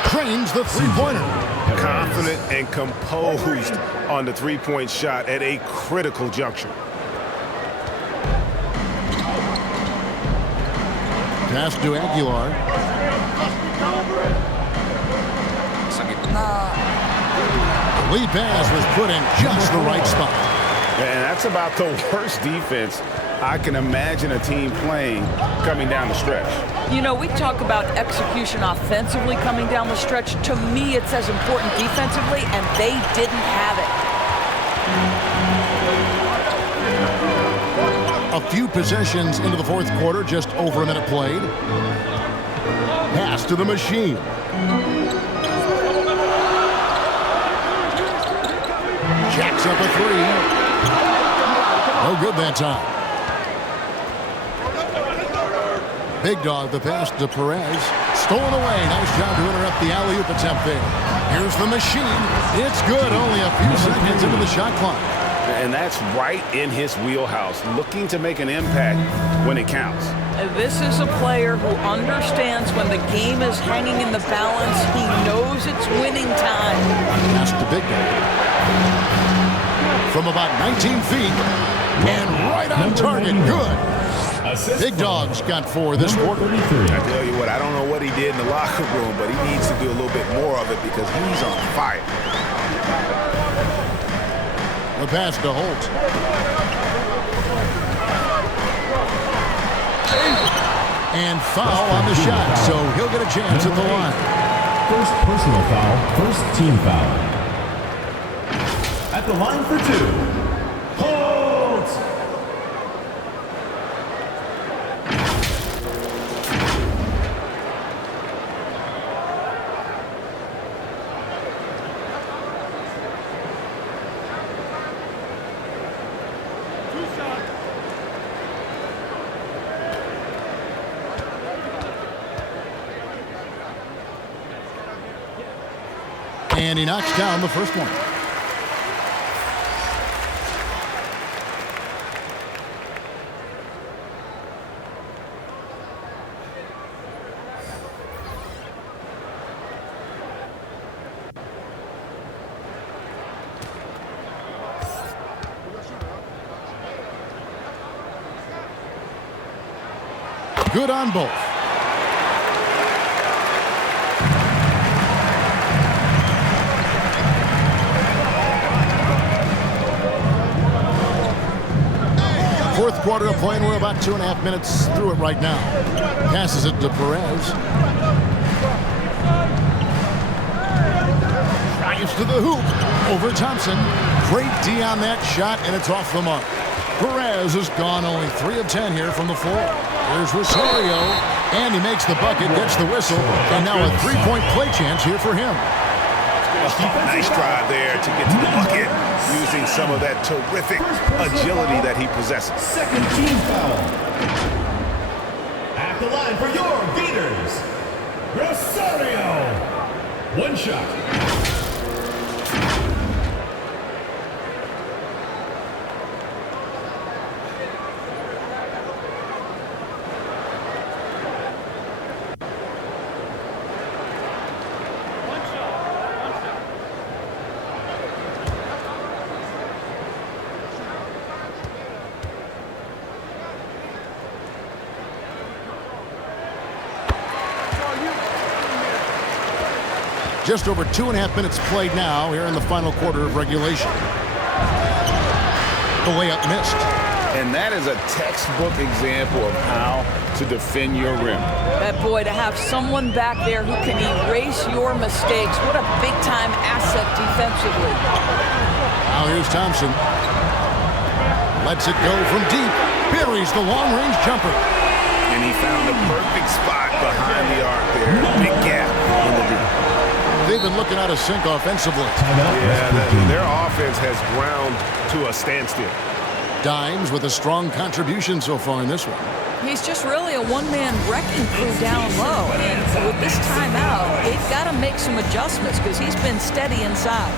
Trains the three-pointer. Confident and composed on the three-point shot at a critical juncture. Pass to Aguilar. The lead pass was put in just the right spot. And that's about the worst defense I can imagine a team playing coming down the stretch. You know, we talk about execution offensively coming down the stretch. To me, it's as important defensively, and they didn't have it. A few possessions into the fourth quarter, just over a minute played. Pass to the machine. Jacks up a 3. No good that time. Big Dog, the pass to Perez. Stolen away. Nice job to interrupt the alley-oop attempt there. Here's the machine. It's good. Only a few seconds into the shot clock. And that's right in his wheelhouse, looking to make an impact when it counts. This is a player who understands when the game is hanging in the balance. He knows it's winning time. Pass to Big Dog. From about 19 feet. And right on target. Good. Big Dog's got 4 this quarter. I tell you what, I don't know what he did in the locker room, but he needs to do a little bit more of it because he's on fire. The pass to Holt. And foul on the shot, so he'll get a chance at the line. First personal foul, first team foul. At the line for 2. And he knocks down the first one. Good on both. Fourth quarter of play, and we're about 2.5 minutes through it right now. Passes it to Perez. Drives to the hoop over Thompson. Great D on that shot, and it's off the mark. Perez has gone only 3 of 10 here from the floor. Here's Rosario, and he makes the bucket, gets the whistle, and now a 3-point play chance here for him. Nice drive there to get to the bucket, using some of that terrific agility that he possesses. Second team foul. At the line for your beaters, Rosario. One shot. Just over 2.5 minutes played now here in the final quarter of regulation. The layup missed. And that is a textbook example of how to defend your rim. That boy, to have someone back there who can erase your mistakes. What a big-time asset defensively. Now here's Thompson. Lets it go from deep. Buries the long-range jumper. And he found a perfect spot behind the arc there. Big gap in the deep. They've been looking out of sync offensively. Yeah, their offense has ground to a standstill. Dimes with a strong contribution so far in this one. He's just really a one-man wrecking crew down low. And with this timeout, they've got to make some adjustments because he's been steady inside.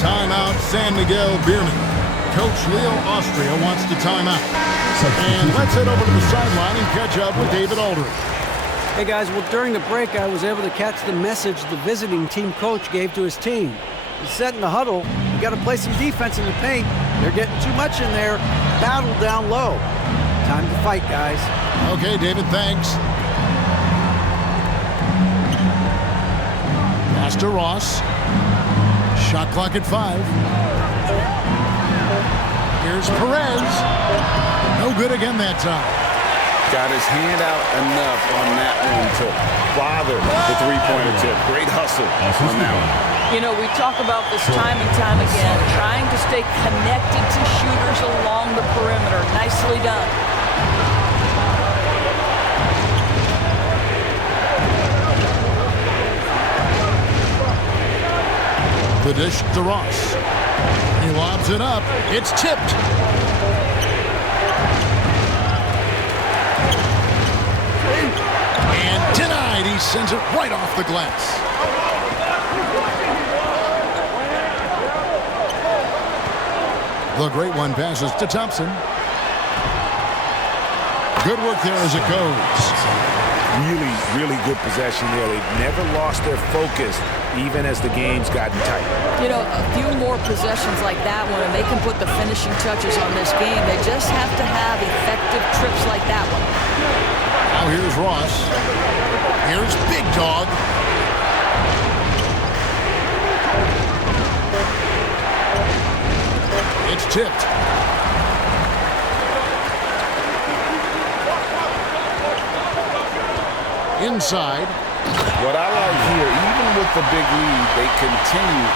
Timeout, San Miguel BEERMEN. Coach Leo Austria wants to timeout. And let's head over to the sideline and catch up with David Aldridge. Hey guys, well during the break I was able to catch the message the visiting team coach gave to his team. He said in the huddle, you got to play some defense in the paint. They're getting too much in there. Battle down low. Time to fight, guys. Okay, David, thanks. Pass to Ross. Shot clock at 5. Here's Perez. No good again that time. Got his hand out enough on that one to bother the three-pointer tip. Great hustle on that one. You know, we talk about this time and time again, trying to stay connected to shooters along the perimeter. Nicely done. The dish to Ross. He lobs it up. It's tipped. And denied. He sends it right off the glass. The great one passes to Thompson. Good work there as it goes. Really, really good possession there. They've never lost their focus, even as the game's gotten tight. You know, a few more possessions like that one, and they can put the finishing touches on this game. They just have to have effective trips like that one. Now here's Ross. Here's Big Dog. It's tipped. Inside. What I like here, even with the big lead, they continue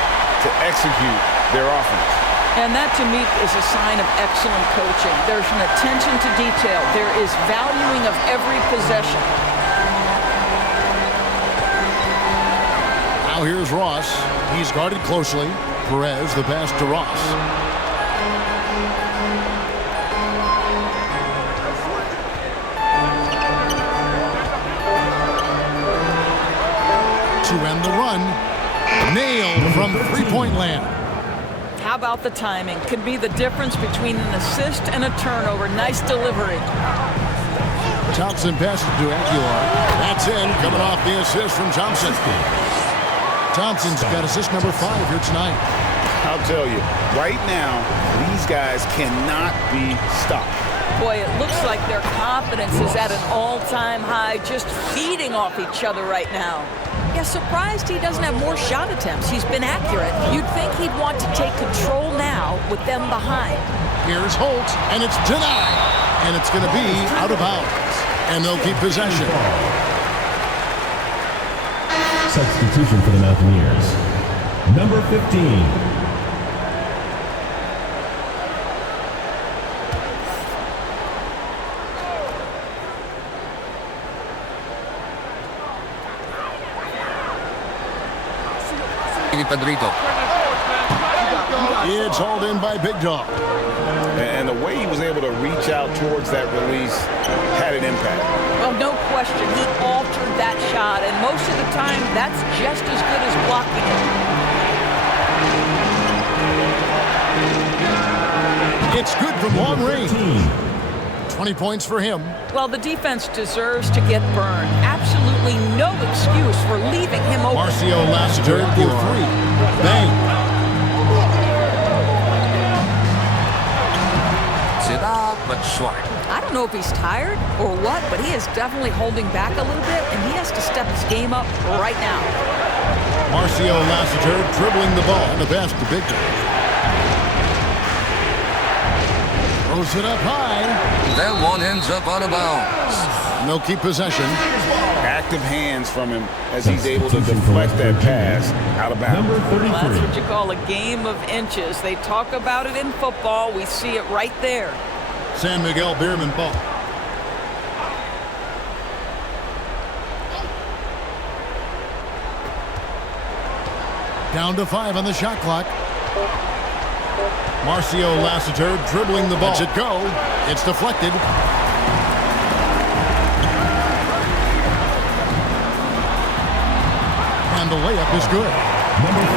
to execute their offense. And that, to me, is a sign of excellent coaching. There's an attention to detail. There is valuing of every possession. Now here's Ross. He's guarded closely. Perez, the pass to Ross. to end the run. Nailed from three-point land. How about the timing? Could be the difference between an assist and a turnover. Nice delivery. Thompson passes to Aguilar. That's in, coming off the assist from Thompson. Thompson's got assist number 5 here tonight. I'll tell you, right now, these guys cannot be stopped. Boy, it looks like their confidence is at an all-time high, just feeding off each other right now. Yeah, surprised he doesn't have more shot attempts. He's been accurate. You'd think he'd want to take control now with them behind. Here's Holt, and it's denied. And it's going to be out of bounds. And they'll keep possession. Substitution for the Mountaineers. Number 15. It's hauled in by Big Dog. And the way he was able to reach out towards that release had an impact. Well, no question, he altered that shot, and most of the time, that's just as good as blocking it. It's good from long range. 20 points for him. Well, the defense deserves to get burned. Absolutely no excuse for leaving him open. Marcio Lassiter for 3. Bang. But short. I don't know if he's tired or what, but he is definitely holding back a little bit, and he has to step his game up right now. Marcio Lassiter dribbling the ball. And the pass to Big Dog. Throws it up high. That one ends up out of bounds. And they'll keep possession. Active hands from him as he's able to deflect that pass out of bounds. Well, that's what you call a game of inches. They talk about it in football. We see it right there. San Miguel BEERMEN ball. Down to 5 on the shot clock. Marcio Lassiter dribbling the ball. Lets it go. It's deflected. And the layup is good.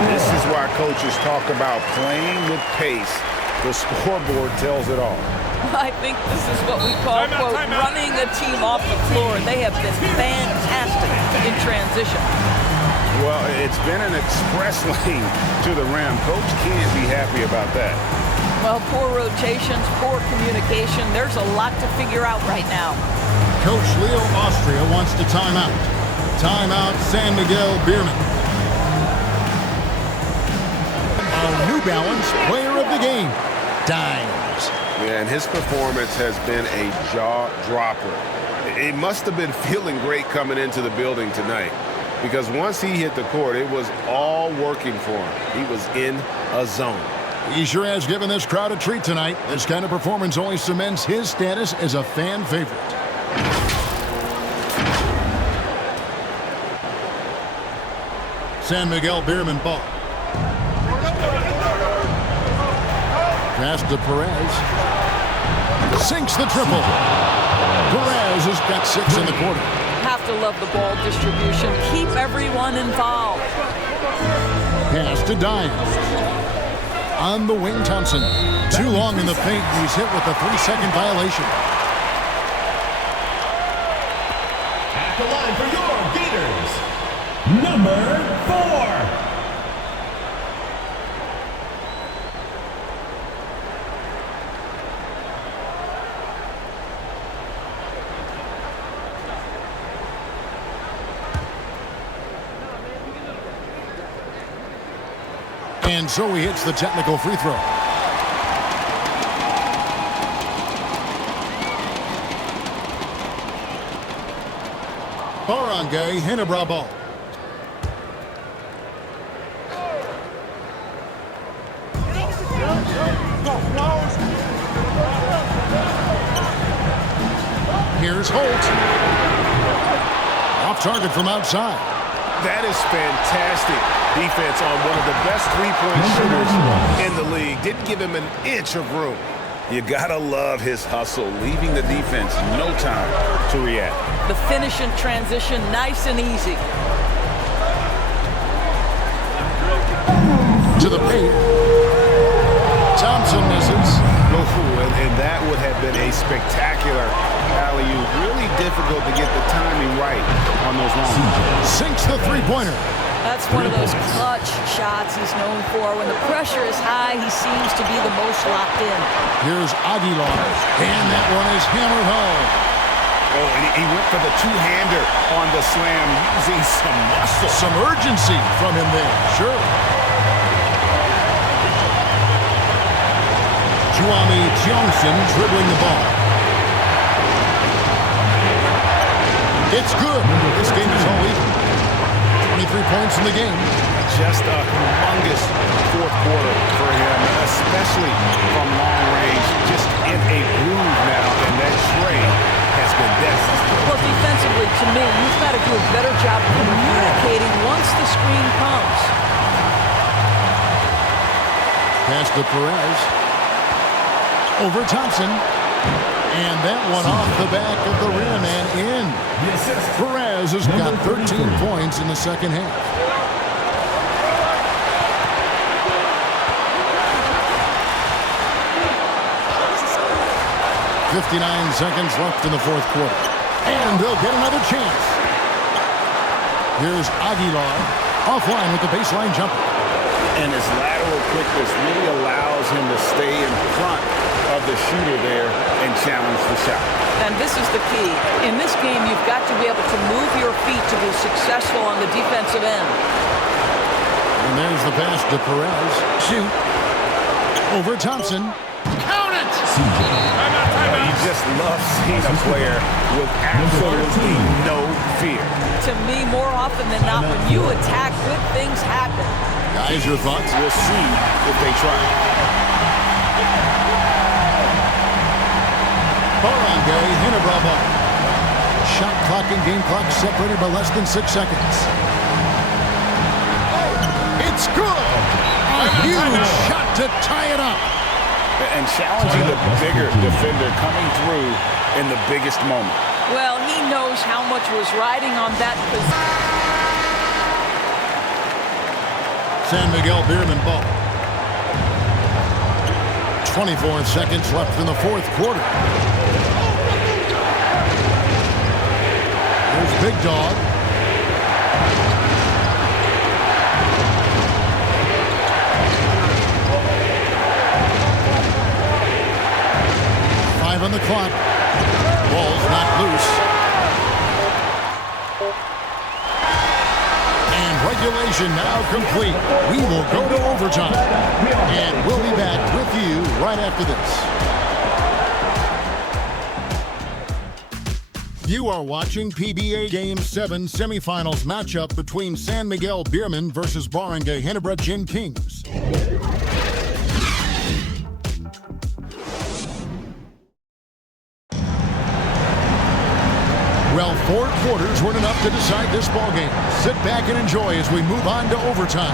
This is why coaches talk about playing with pace. The scoreboard tells it all. I think this is what we call, quote, running a team off the floor. They have been fantastic in transition. Well, it's been an express lane to the rim. Coach can't be happy about that. Well, poor rotations, poor communication. There's a lot to figure out right now. Coach Leo Austria wants to timeout. Timeout, San Miguel BEERMEN. Our New Balance player of the game, Dimes. Yeah, and his performance has been a jaw-dropper. It must have been feeling great coming into the building tonight, because once he hit the court, it was all working for him. He was in a zone. He sure has given this crowd a treat tonight. This kind of performance only cements his status as a fan favorite. San Miguel BEERMEN ball. Pass to Perez. Sinks the triple. Perez has got 6 in the quarter. Have to love the ball distribution. Keep everyone involved. Pass to Dimes. On the wing, Thompson. Too long in the paint. He's hit with a 3-second violation. At the line for your Gators, number 4. And so he hits the technical free throw. Barangay Ginebra ball. Here's Holt. Off target from outside. That is fantastic defense on one of the best three-point shooters in the league. Didn't give him an inch of room. You gotta love his hustle, leaving the defense no time to react. The finish in transition, nice and easy. To the paint. Thompson misses. And that would have been a spectacular alley-oop. Really difficult to get the timing right on those long ones. Sinks the three-pointer. That's one of those clutch shots he's known for. When the pressure is high, he seems to be the most locked in. Here's Aguilar, and that one is hammered home. Oh, and he went for the two-hander on the slam, using some muscle. Some urgency from him there, sure. Juami Johnson dribbling the ball. It's good. This game is all even. 23 points in the game. Just a humongous fourth quarter for him, especially from long range. Just in a groove now, and that trade has been deadly. Well, defensively, to me, he's got to do a better job communicating once the screen comes. Pass to Perez. Over Thompson. And that one off the back of the rim and in. Perez has got 13 points in the second half. .59 seconds left in the fourth quarter. And they'll get another chance. Here's Aguilar. Offline with the baseline jumper. And his lateral quickness really allows him to stay in front of the shooter there and challenge the shot. And this is the key. In this game, you've got to be able to move your feet to be successful on the defensive end. And there's the pass to Perez. Shoot. Over Thompson. Count it! You just love seeing a player with absolutely no fear. To me, more often than not, when you attack, good things happen. Guys, your thoughts? We'll see if they try. Barangay, Ginebra ball. Shot clock and game clock separated by less than 6 seconds. It's good! A huge shot to tie it up. And challenging the bigger defender coming through in the biggest moment. Well, he knows how much was riding on that position. San Miguel BEERMEN ball. 24 seconds left in the fourth quarter. Here's Big Dog. On the clock. Ball's not loose. And regulation now complete. We will go to overtime. And we'll be back with you right after this. You are watching PBA Game 7 semifinals matchup between San Miguel BEERMEN versus Barangay Ginebra Kings. Well, 4 quarters weren't enough to decide this ballgame. Sit back and enjoy as we move on to overtime.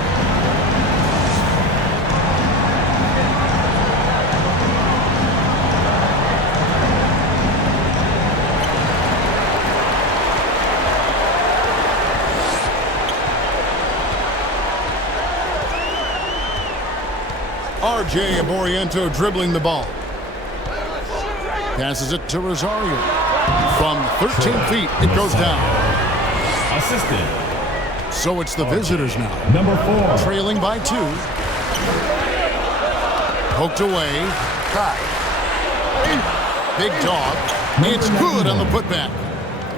RJ Aboriento dribbling the ball. Passes it to Rosario. From 13 feet, it goes down. Assistant. So it's the visitors now. Number 4. Trailing by 2. Poked away. Big Dog. It's good on the putback.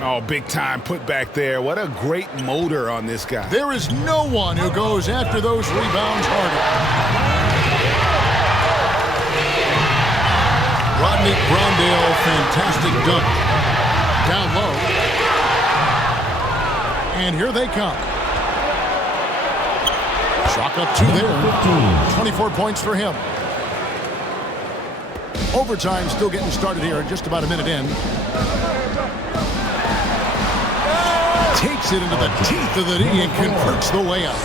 Oh, big time putback there. What a great motor on this guy. There is no one who goes after those rebounds harder. Rodney Brondale, fantastic dunk. Down low. And here they come. Chalk up 2 there. 24 points for him. Overtime still getting started here, just about a minute in. Takes it into the teeth of the knee and converts the way up.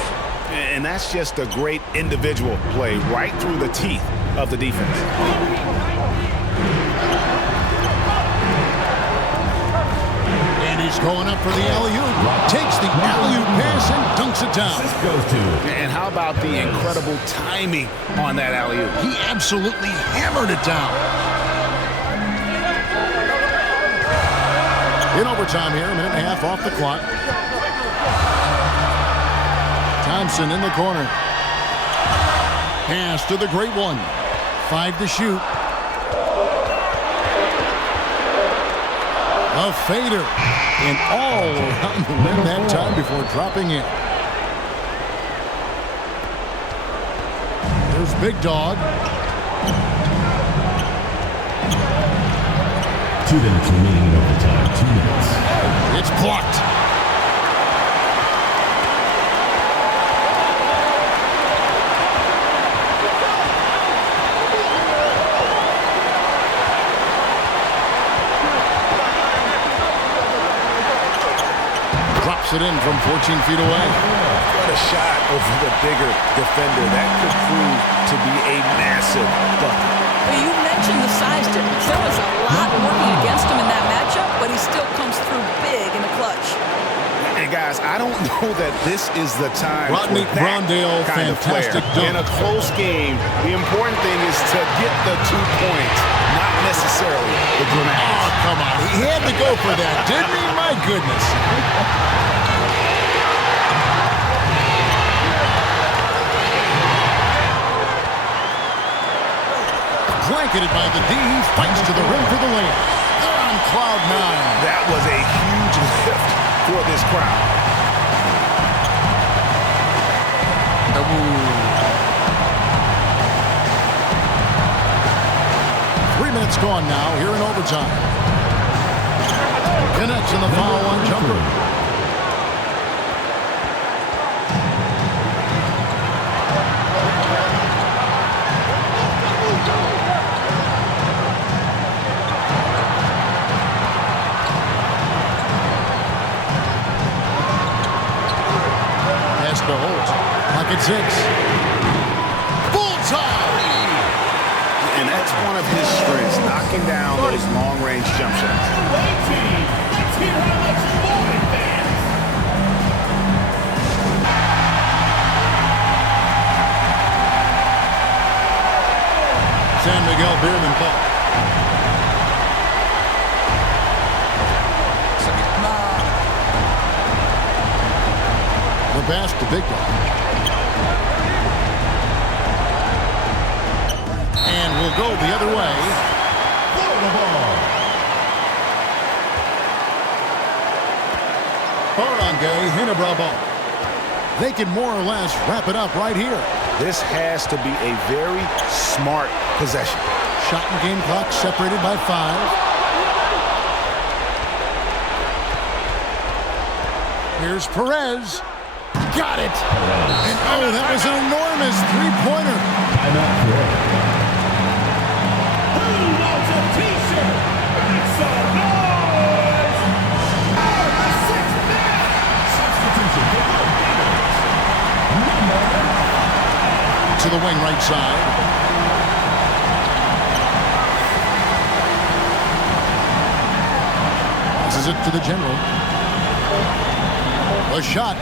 And that's just a great individual play right through the teeth of the defense. He's going up for the alley-oop. Takes the alley-oop pass and dunks it down. Goes to And how about the incredible timing on that alley-oop? He absolutely hammered it down. In overtime here, a minute and a half off the clock. Thompson in the corner. Pass to the great one. 5 to shoot. A fader. And all around the rim that time before dropping in. There's Big Dog. 2 minutes remaining in overtime. 2 minutes. It's blocked. Drops it in from 14 feet away. What a shot over the bigger defender. That could prove to be a massive bucket. Well, you mentioned the size difference. There was a lot working against him in that matchup, but he still comes through big in the clutch. And guys, I don't know that this is the time Rodney for that Brondale, kind of flair. fantastic dunk. In a close game, the important thing is to get the 2 points, not necessarily the dramatics. Oh, come on. He had to go for that, didn't he? My goodness. Blanketed by the D, fights to the rim for the layup. They're on cloud 9. That was a huge lift for this crowd. 3 minutes gone now here in overtime. Connects in the foul on jumper. To Holt. Pocket 6. Bullseye! And that's one of his strengths, knocking down those long-range jump shots. San Miguel BEERMEN ball. The pass to Big Dog. And we'll go the other way. the ball. Barangay, Ginebra ball. They can more or less wrap it up right here. This has to be a very smart possession. Shot and game clock separated by 5. Here's Perez. Got it. And oh, that was an enormous three-pointer. Who wants a t-shirt? Make some noise! The sixth man! Substitution for both teams. To the wing right side. This is it to the general. A shot.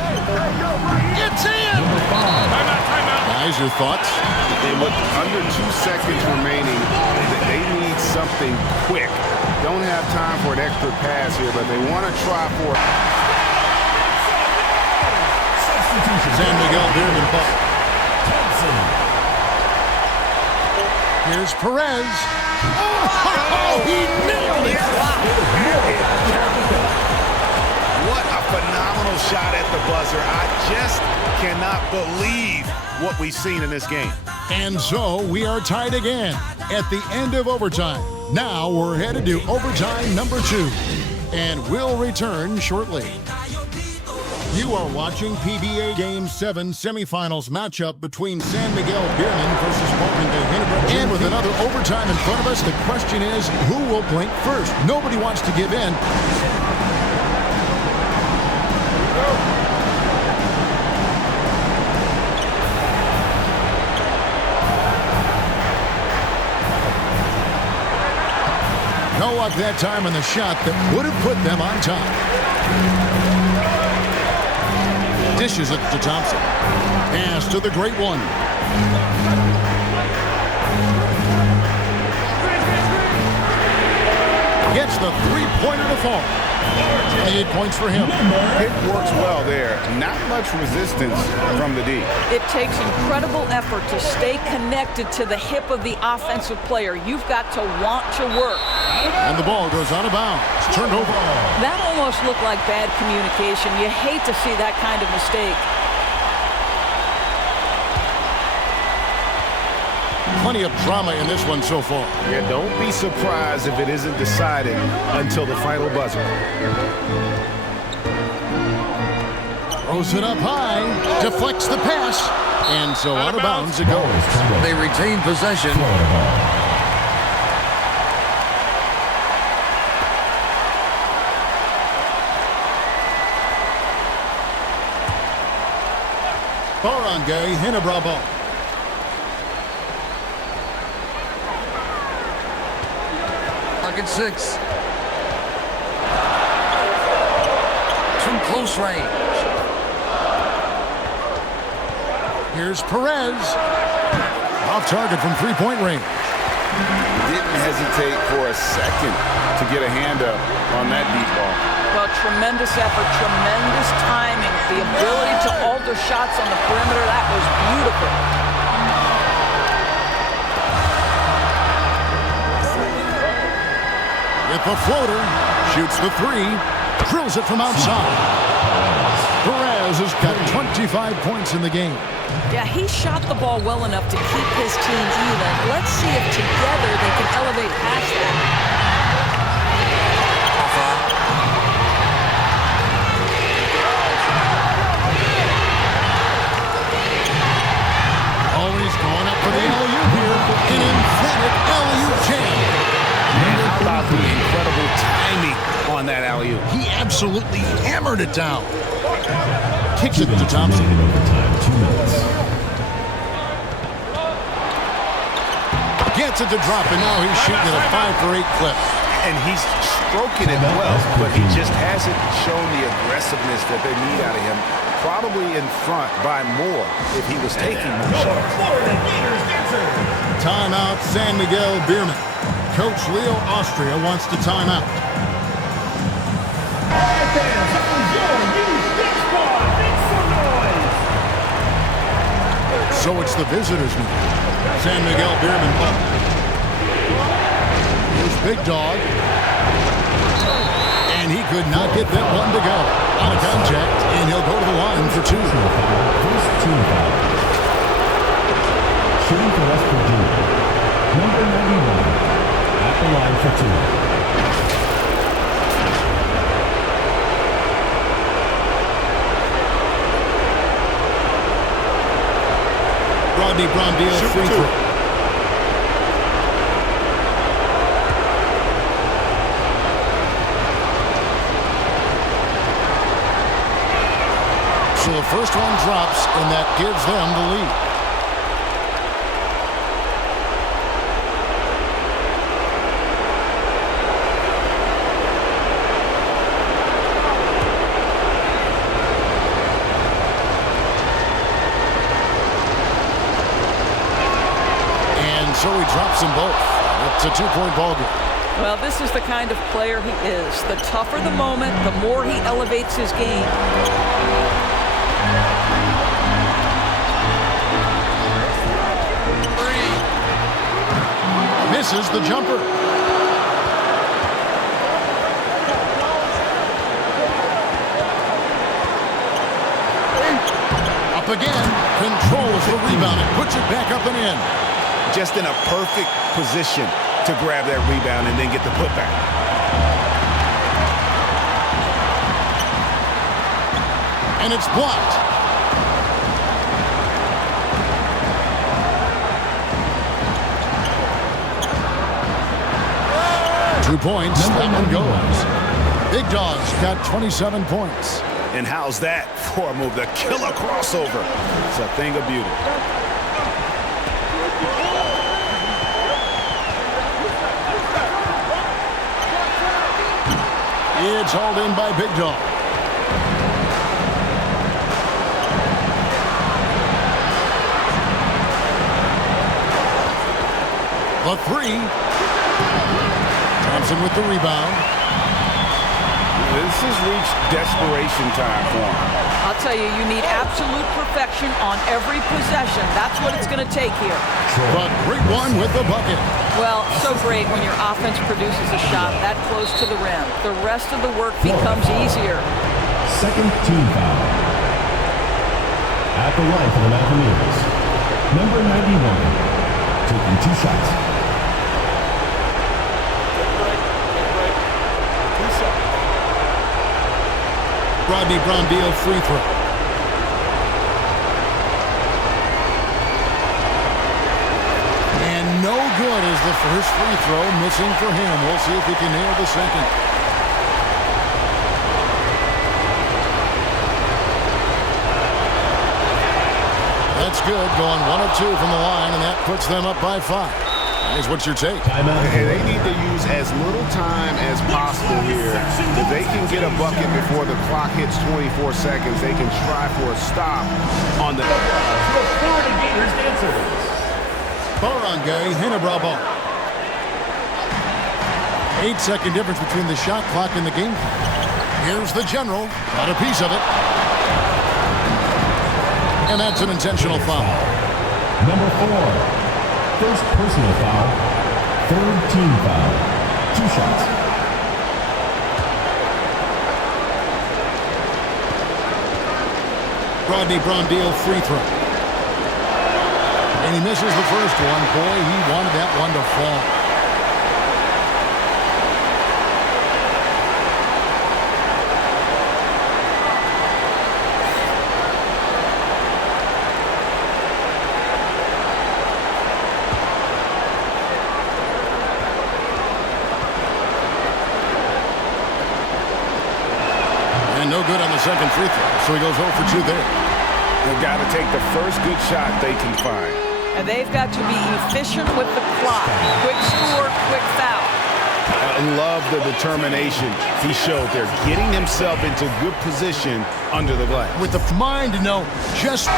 It's in! Timeout. Guys, your thoughts? And with under 2 seconds remaining, they need something quick. Don't have time for an extra pass here, but they want to try for it. San Miguel BEERMEN ball. Here's Perez. Oh, he nailed it! What a phenomenal shot at the buzzer. I just cannot believe what we've seen in this game. And so we are tied again at the end of overtime. Now we're headed to overtime number 2. And we'll return shortly. You are watching PBA Game 7 semifinals matchup between San Miguel BEERMEN versus Barangay Ginebra. And with another overtime in front of us, the question is, who will blink first? Nobody wants to give in. No luck that time on the shot that would have put them on top. Dishes it to Thompson. Pass to the great one. Gets the three-pointer to fall. 28 points for him. It works well there. Not much resistance from the D. It takes incredible effort to stay connected to the hip of the offensive player. You've got to want to work. And the ball goes out of bounds. It's turned over. That almost looked like bad communication. You hate to see that kind of mistake. Plenty of drama in this one so far. Yeah, don't be surprised if it isn't decided until the final buzzer. Throws it up high, deflects the pass, and so out of bounds it goes. They retain possession. Barangay, Ginebra ball. Pocket 6. From close range. Here's Perez. Off target from three-point range. Didn't hesitate for a second to get a hand up on that deep ball. Well, tremendous effort, tremendous timing. The ability to alter shots on the perimeter, that was beautiful. With the floater, shoots the three, drills it from outside. Perez has got 25 points in the game. Yeah, he shot the ball well enough to keep his team even. Let's see if together they can elevate past that. Always going up for the alley-oop here. An emphatic alley-oop jam. And how about the incredible timing on that alley-oop? He absolutely hammered it down. Kicks it to Thompson. Gets it to drop, and now he's shooting at a 5-for-8 clip. And he's stroking it well, but he just hasn't shown the aggressiveness that they need out of him. Probably in front by more if he was taking more shots. Timeout, San Miguel BEERMEN. Coach Leo Austria wants to time out. So it's the visitors now. San Miguel BEERMEN up. Here's Big Dog. And he could not get that one to go. Out of contact, and he'll go to the line for two. First team foul. Shooting for West Virginia. Number 91. At the line for two. Rodney Brondale free throw. So the first one drops, and that gives them the lead. So he drops them both. It's a two-point ball game. Well, this is the kind of player he is. The tougher the moment, the more he elevates his game. Misses the jumper. Up again. Controls the rebound and puts it back up and in. Just in a perfect position to grab that rebound and then get the putback. And it's blocked. Two points, that one goes. Big Dog's got 27 points. And how's that for a move? The killer crossover. It's a thing of beauty. It's hauled in by Big Dog. The three. Thompson with the rebound. This has reached desperation time for him. I'll tell you, you need absolute perfection on every possession. That's what it's going to take here. But great one with the bucket. Well, so great when your offense produces a shot that close to the rim. The rest of the work becomes easier. Second team foul. At the line for the Mountaineers, number 91, taking 2 shots. Rodney Brondale free throw. And no good is the first free throw, missing for him. We'll see if he can nail the second. That's good, going 1 of 2 from the line, and that puts them up by 5. Here's what's your take? And they need to use as little time as possible here. If they can get a bucket before the clock hits 24 seconds, they can try for a stop on the... Barangay, Ginebra ball. 8-second difference between the shot clock and the game clock. Here's the general, got a piece of it. And that's an intentional foul. Number 4. First personal foul, third team foul, 2 shots. Rodney Brondale free throw. And he misses the first one. Boy, he wanted that one to fall. No good on the second free throw, so he goes 0 for 2 there. They've got to take the first good shot they can find. And they've got to be efficient with the clock. Quick score, quick foul. I love the determination he showed there, getting himself into good position under the glass. With the mind to know just...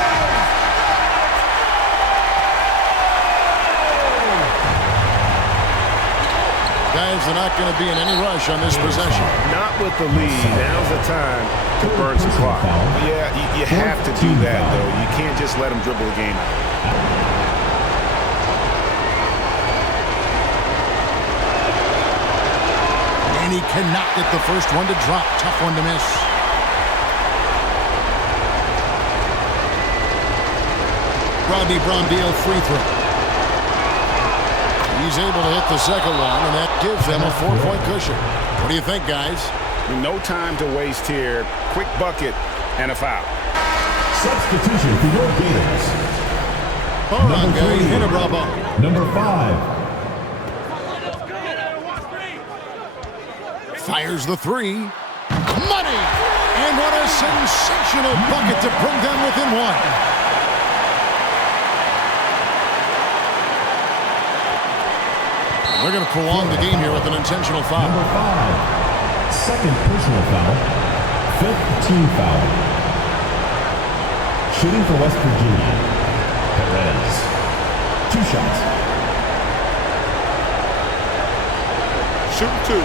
Guys, they're not going to be in any rush on this possession. Not with the lead. Now's the time to burn some clock. Yeah, you have to do that, though. You can't just let them dribble the game out. And he cannot get the first one to drop. Tough one to miss. Rodney Brondale free throw. He's able to hit the second one, and that gives them a 4-point cushion. What do you think, guys? No time to waste here. Quick bucket and a foul. Substitution for your Gators. Barangay, Ginebra ball. Number 5. Fires the three. Money! And what a sensational bucket to bring them within 1. They're going to prolong the game here with an intentional foul. Number 5. Second personal foul. 5th team foul. Shooting for West Virginia, Perez. 2 shots. Shoot 2.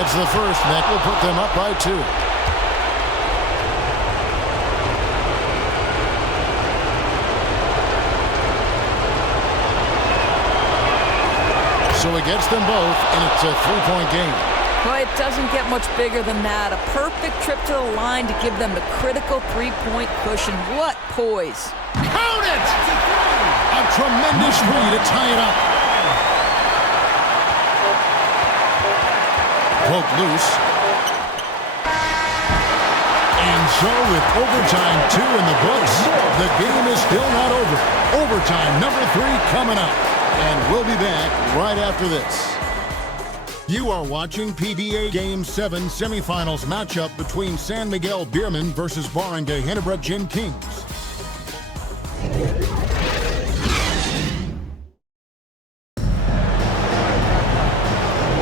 It's the first, and that will put them up by 2. So he gets them both, and it's a 3-point game. Boy, it doesn't get much bigger than that. A perfect trip to the line to give them the critical 3-point cushion. What poise. Count it! A tremendous three to tie it up. Broke loose. And so with overtime 2 in the books, the game is still not over. Overtime number 3 coming up. And we'll be back right after this. You are watching PBA Game 7 semifinals matchup between San Miguel BEERMEN versus Barangay Ginebra Kings.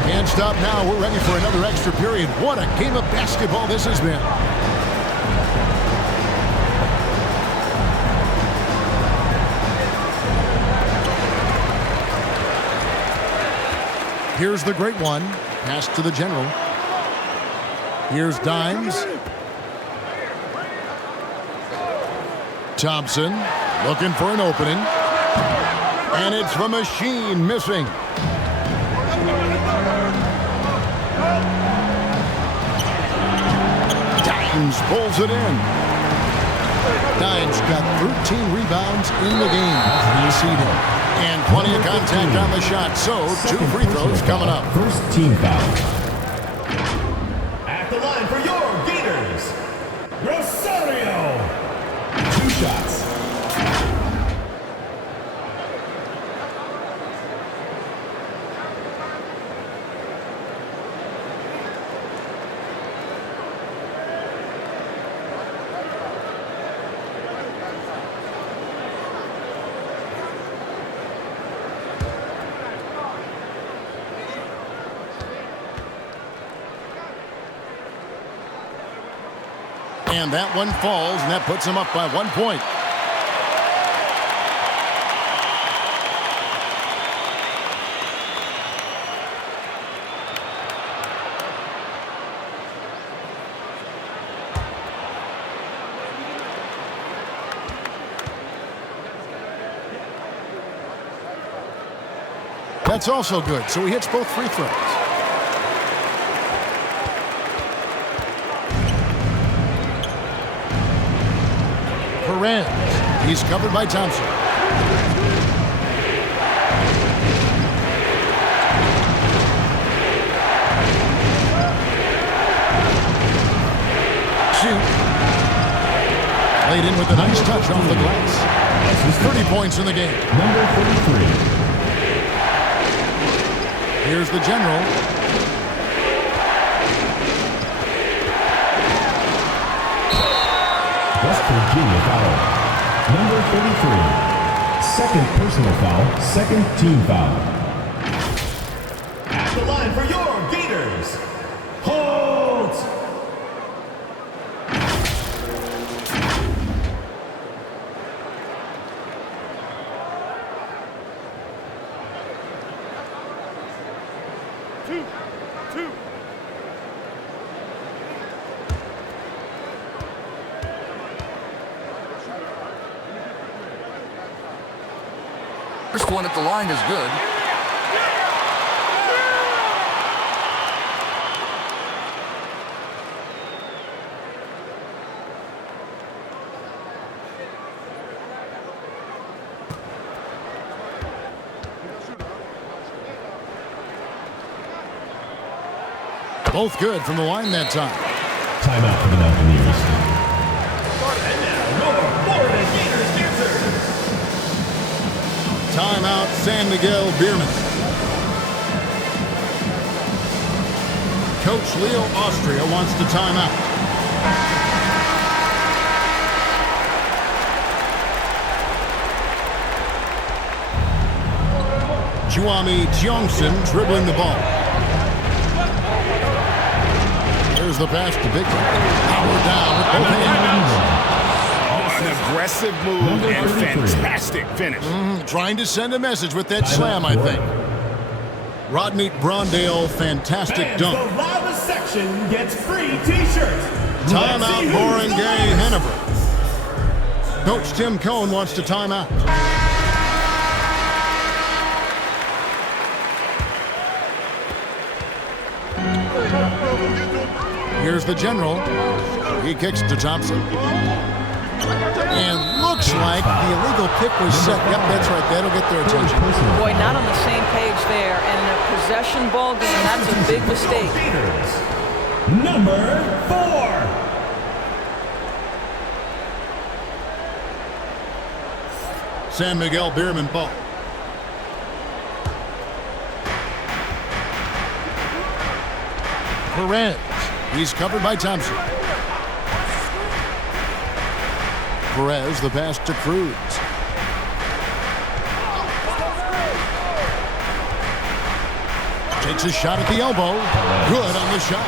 Can't stop stop now. We're ready for another extra period. What a game of basketball this has been. Here's the great one. Pass to the general. Here's Dimes. Thompson looking for an opening. And it's the machine missing. Dimes pulls it in. Dimes got 13 rebounds in the game. And plenty of contact on the shot. So 2 free throws coming up. First team foul. At the line for your Gators, Rosario. 2 shots. And that one falls, and that puts him up by 1 point. That's also good, so he hits both free throws. Perez. He's covered by Thompson. Shoot. Laid in with a nice touch off the glass. 30 points in the game. Number 33. Here's the general. West Virginia foul. Number 33. Second personal foul, second team foul. At the line for your Gators, Holt. Two. First one at the line is good. Both good from the line that time. Timeout for the Mountaineers. And now, your Florida Gators dancers. Timeout, San Miguel BEERMEN. Coach Leo Austria wants to time out. Juami Tiongson dribbling the ball. There's the pass to Big. Power down with both hands. An aggressive move and fantastic finish. Trying to send a message with that slam, I think. Rodney Brondale, fantastic dunk. The loudest section gets free T-shirts. Timeout, Barangay, Ginebra. Coach Tim Cohn wants to time out. Here's the general. He kicks to Thompson. And looks like the illegal kick was set. Yep, that's right. That'll get their attention. Boy, not on the same page there. And in a possession ball game, that's a big mistake. Number 4. San Miguel BEERMEN ball. Perez. He's covered by Thompson. Perez, the pass to Cruz. Takes a shot at the elbow. Good on the shot.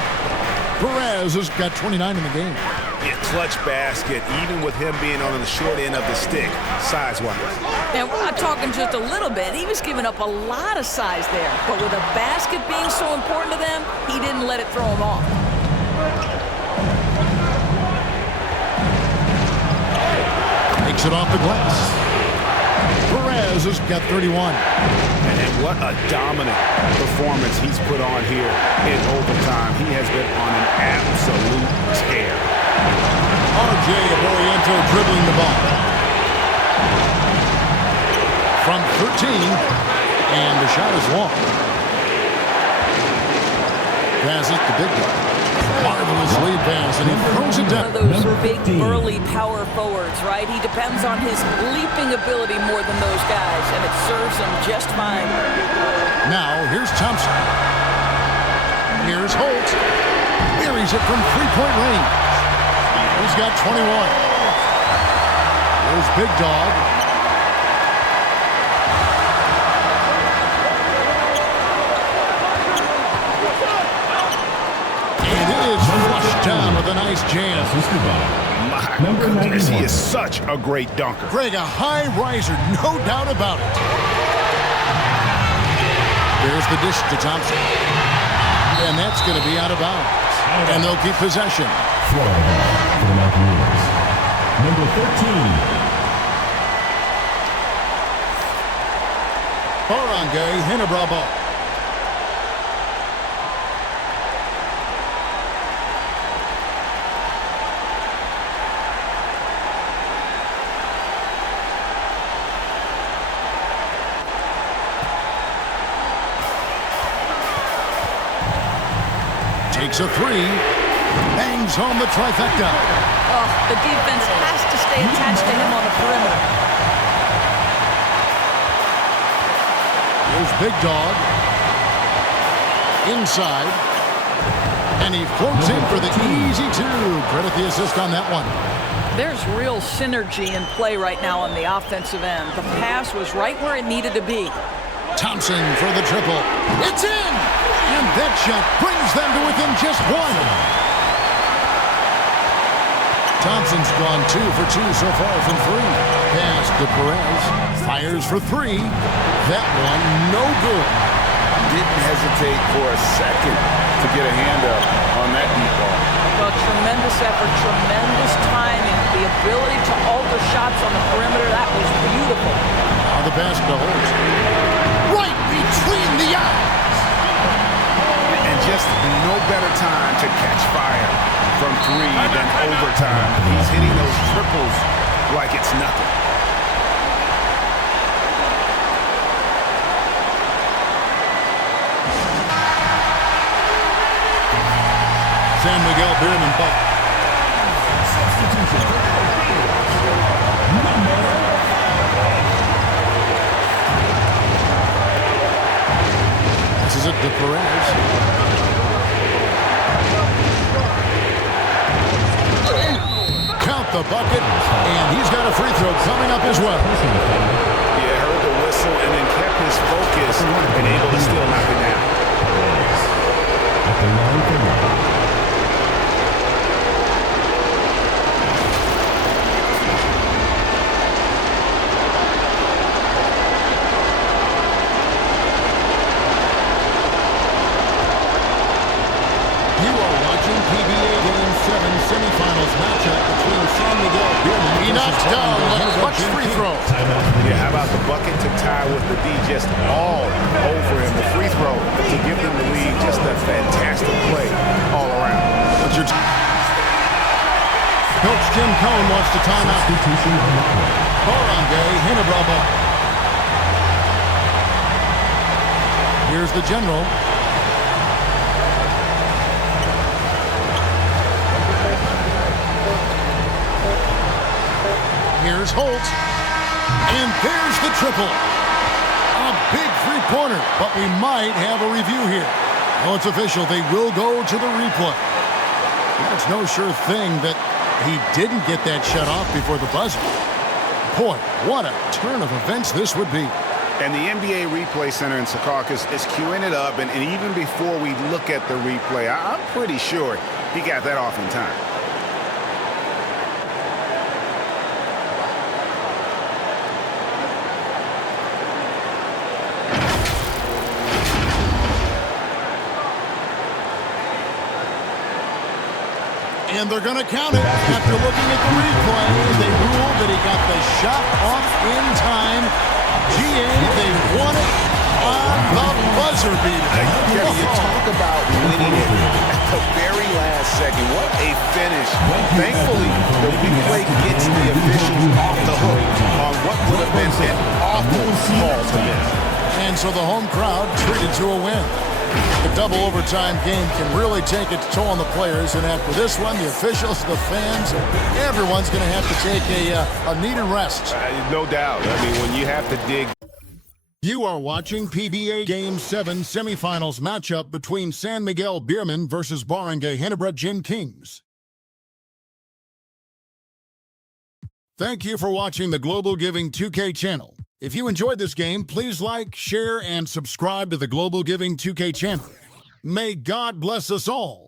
Perez has got 29 in the game. Yeah, clutch basket, even with him being on the short end of the stick, size-wise. And we're not talking just a little bit. He was giving up a lot of size there. But with a basket being so important to them, he didn't let it throw him off. Takes it off the glass. Perez has got 31. And what a dominant performance he's put on here in overtime. He has been on an absolute tear. RJ Aboriento dribbling the ball. From 13, and the shot is long. Pass it to Big Guy. Marvelous lead pass, and he throws it down. One of those big, burly power forwards, right? He depends on his leaping ability more than those guys, and it serves him just fine. Now, here's Thompson. Here's Holt. Buries it from three-point range. He's got 21. There's Big Dog. Flushed down with a nice jam. My goodness, he is such a great dunker. Greg, a high riser, no doubt about it. There's the dish to Thompson. And that's going to be out of bounds. And they'll keep possession. Number 13. Barangay, Ginebra ball. Takes a three, bangs home the trifecta. Oh, the defense has to stay attached to him on the perimeter. Here's Big Dog. Inside. And he floats in for the easy two. Credit the assist on that one. There's real synergy in play right now on the offensive end. The pass was right where it needed to be. Thompson for the triple. It's in! And that shot brings them to within just one. Thompson's gone 2 for 2 so far from three. Pass to Perez. Fires for three. That one no good. Didn't hesitate for a second to get a hand up on that deep ball. Well, tremendous effort, tremendous timing. The ability to alter shots on the perimeter, that was beautiful. Now the pass to Holt. Right between the eyes. And just no better time to catch fire from three than overtime. He's hitting those triples like it's nothing. San Miguel BEERMEN ball. This is it to Perez. Count the bucket, and he's got a free throw coming up as well. Yeah, heard the whistle and then kept his focus and able to still knock it down. At the line for one. PBA Game 7 semifinals matchup between San Miguel BEERMEN. He knocks down the clutch free throw. Yeah, how about the bucket to tie with the D just all over him. The free throw to give them the lead. Just a fantastic play all around. Coach Jim Cohn wants to time out. Barangay, Ginebra ball. Here's the general. Here's Holt. And there's the triple. A big three-pointer, but we might have a review here. Oh, it's official. They will go to the replay. It's no sure thing that he didn't get that shut off before the buzzer. Boy, what a turn of events this would be. And the NBA Replay Center in Secaucus is queuing it up, and even before we look at the replay, I'm pretty sure he got that off in time. And they're going to count it. After looking at the replay, they ruled that he got the shot off in time. GA, they won it on the buzzer beater. You talk about winning it at the very last second. What a finish. Thankfully, the replay gets the officials off the hook on what would have been an awful call to miss. And so the home crowd treated to a win. The double overtime game can really take its toll on the players, and after this one, the officials, the fans, everyone's going to have to take a needed rest. No doubt. I mean, when you have to dig. You are watching PBA Game 7 semifinals matchup between San Miguel BEERMEN versus Barangay Ginebra Gin Kings. Thank you for watching the Global Giving 2K channel. If you enjoyed this game, please like, share, and subscribe to the Global Giving 2K channel. May God bless us all.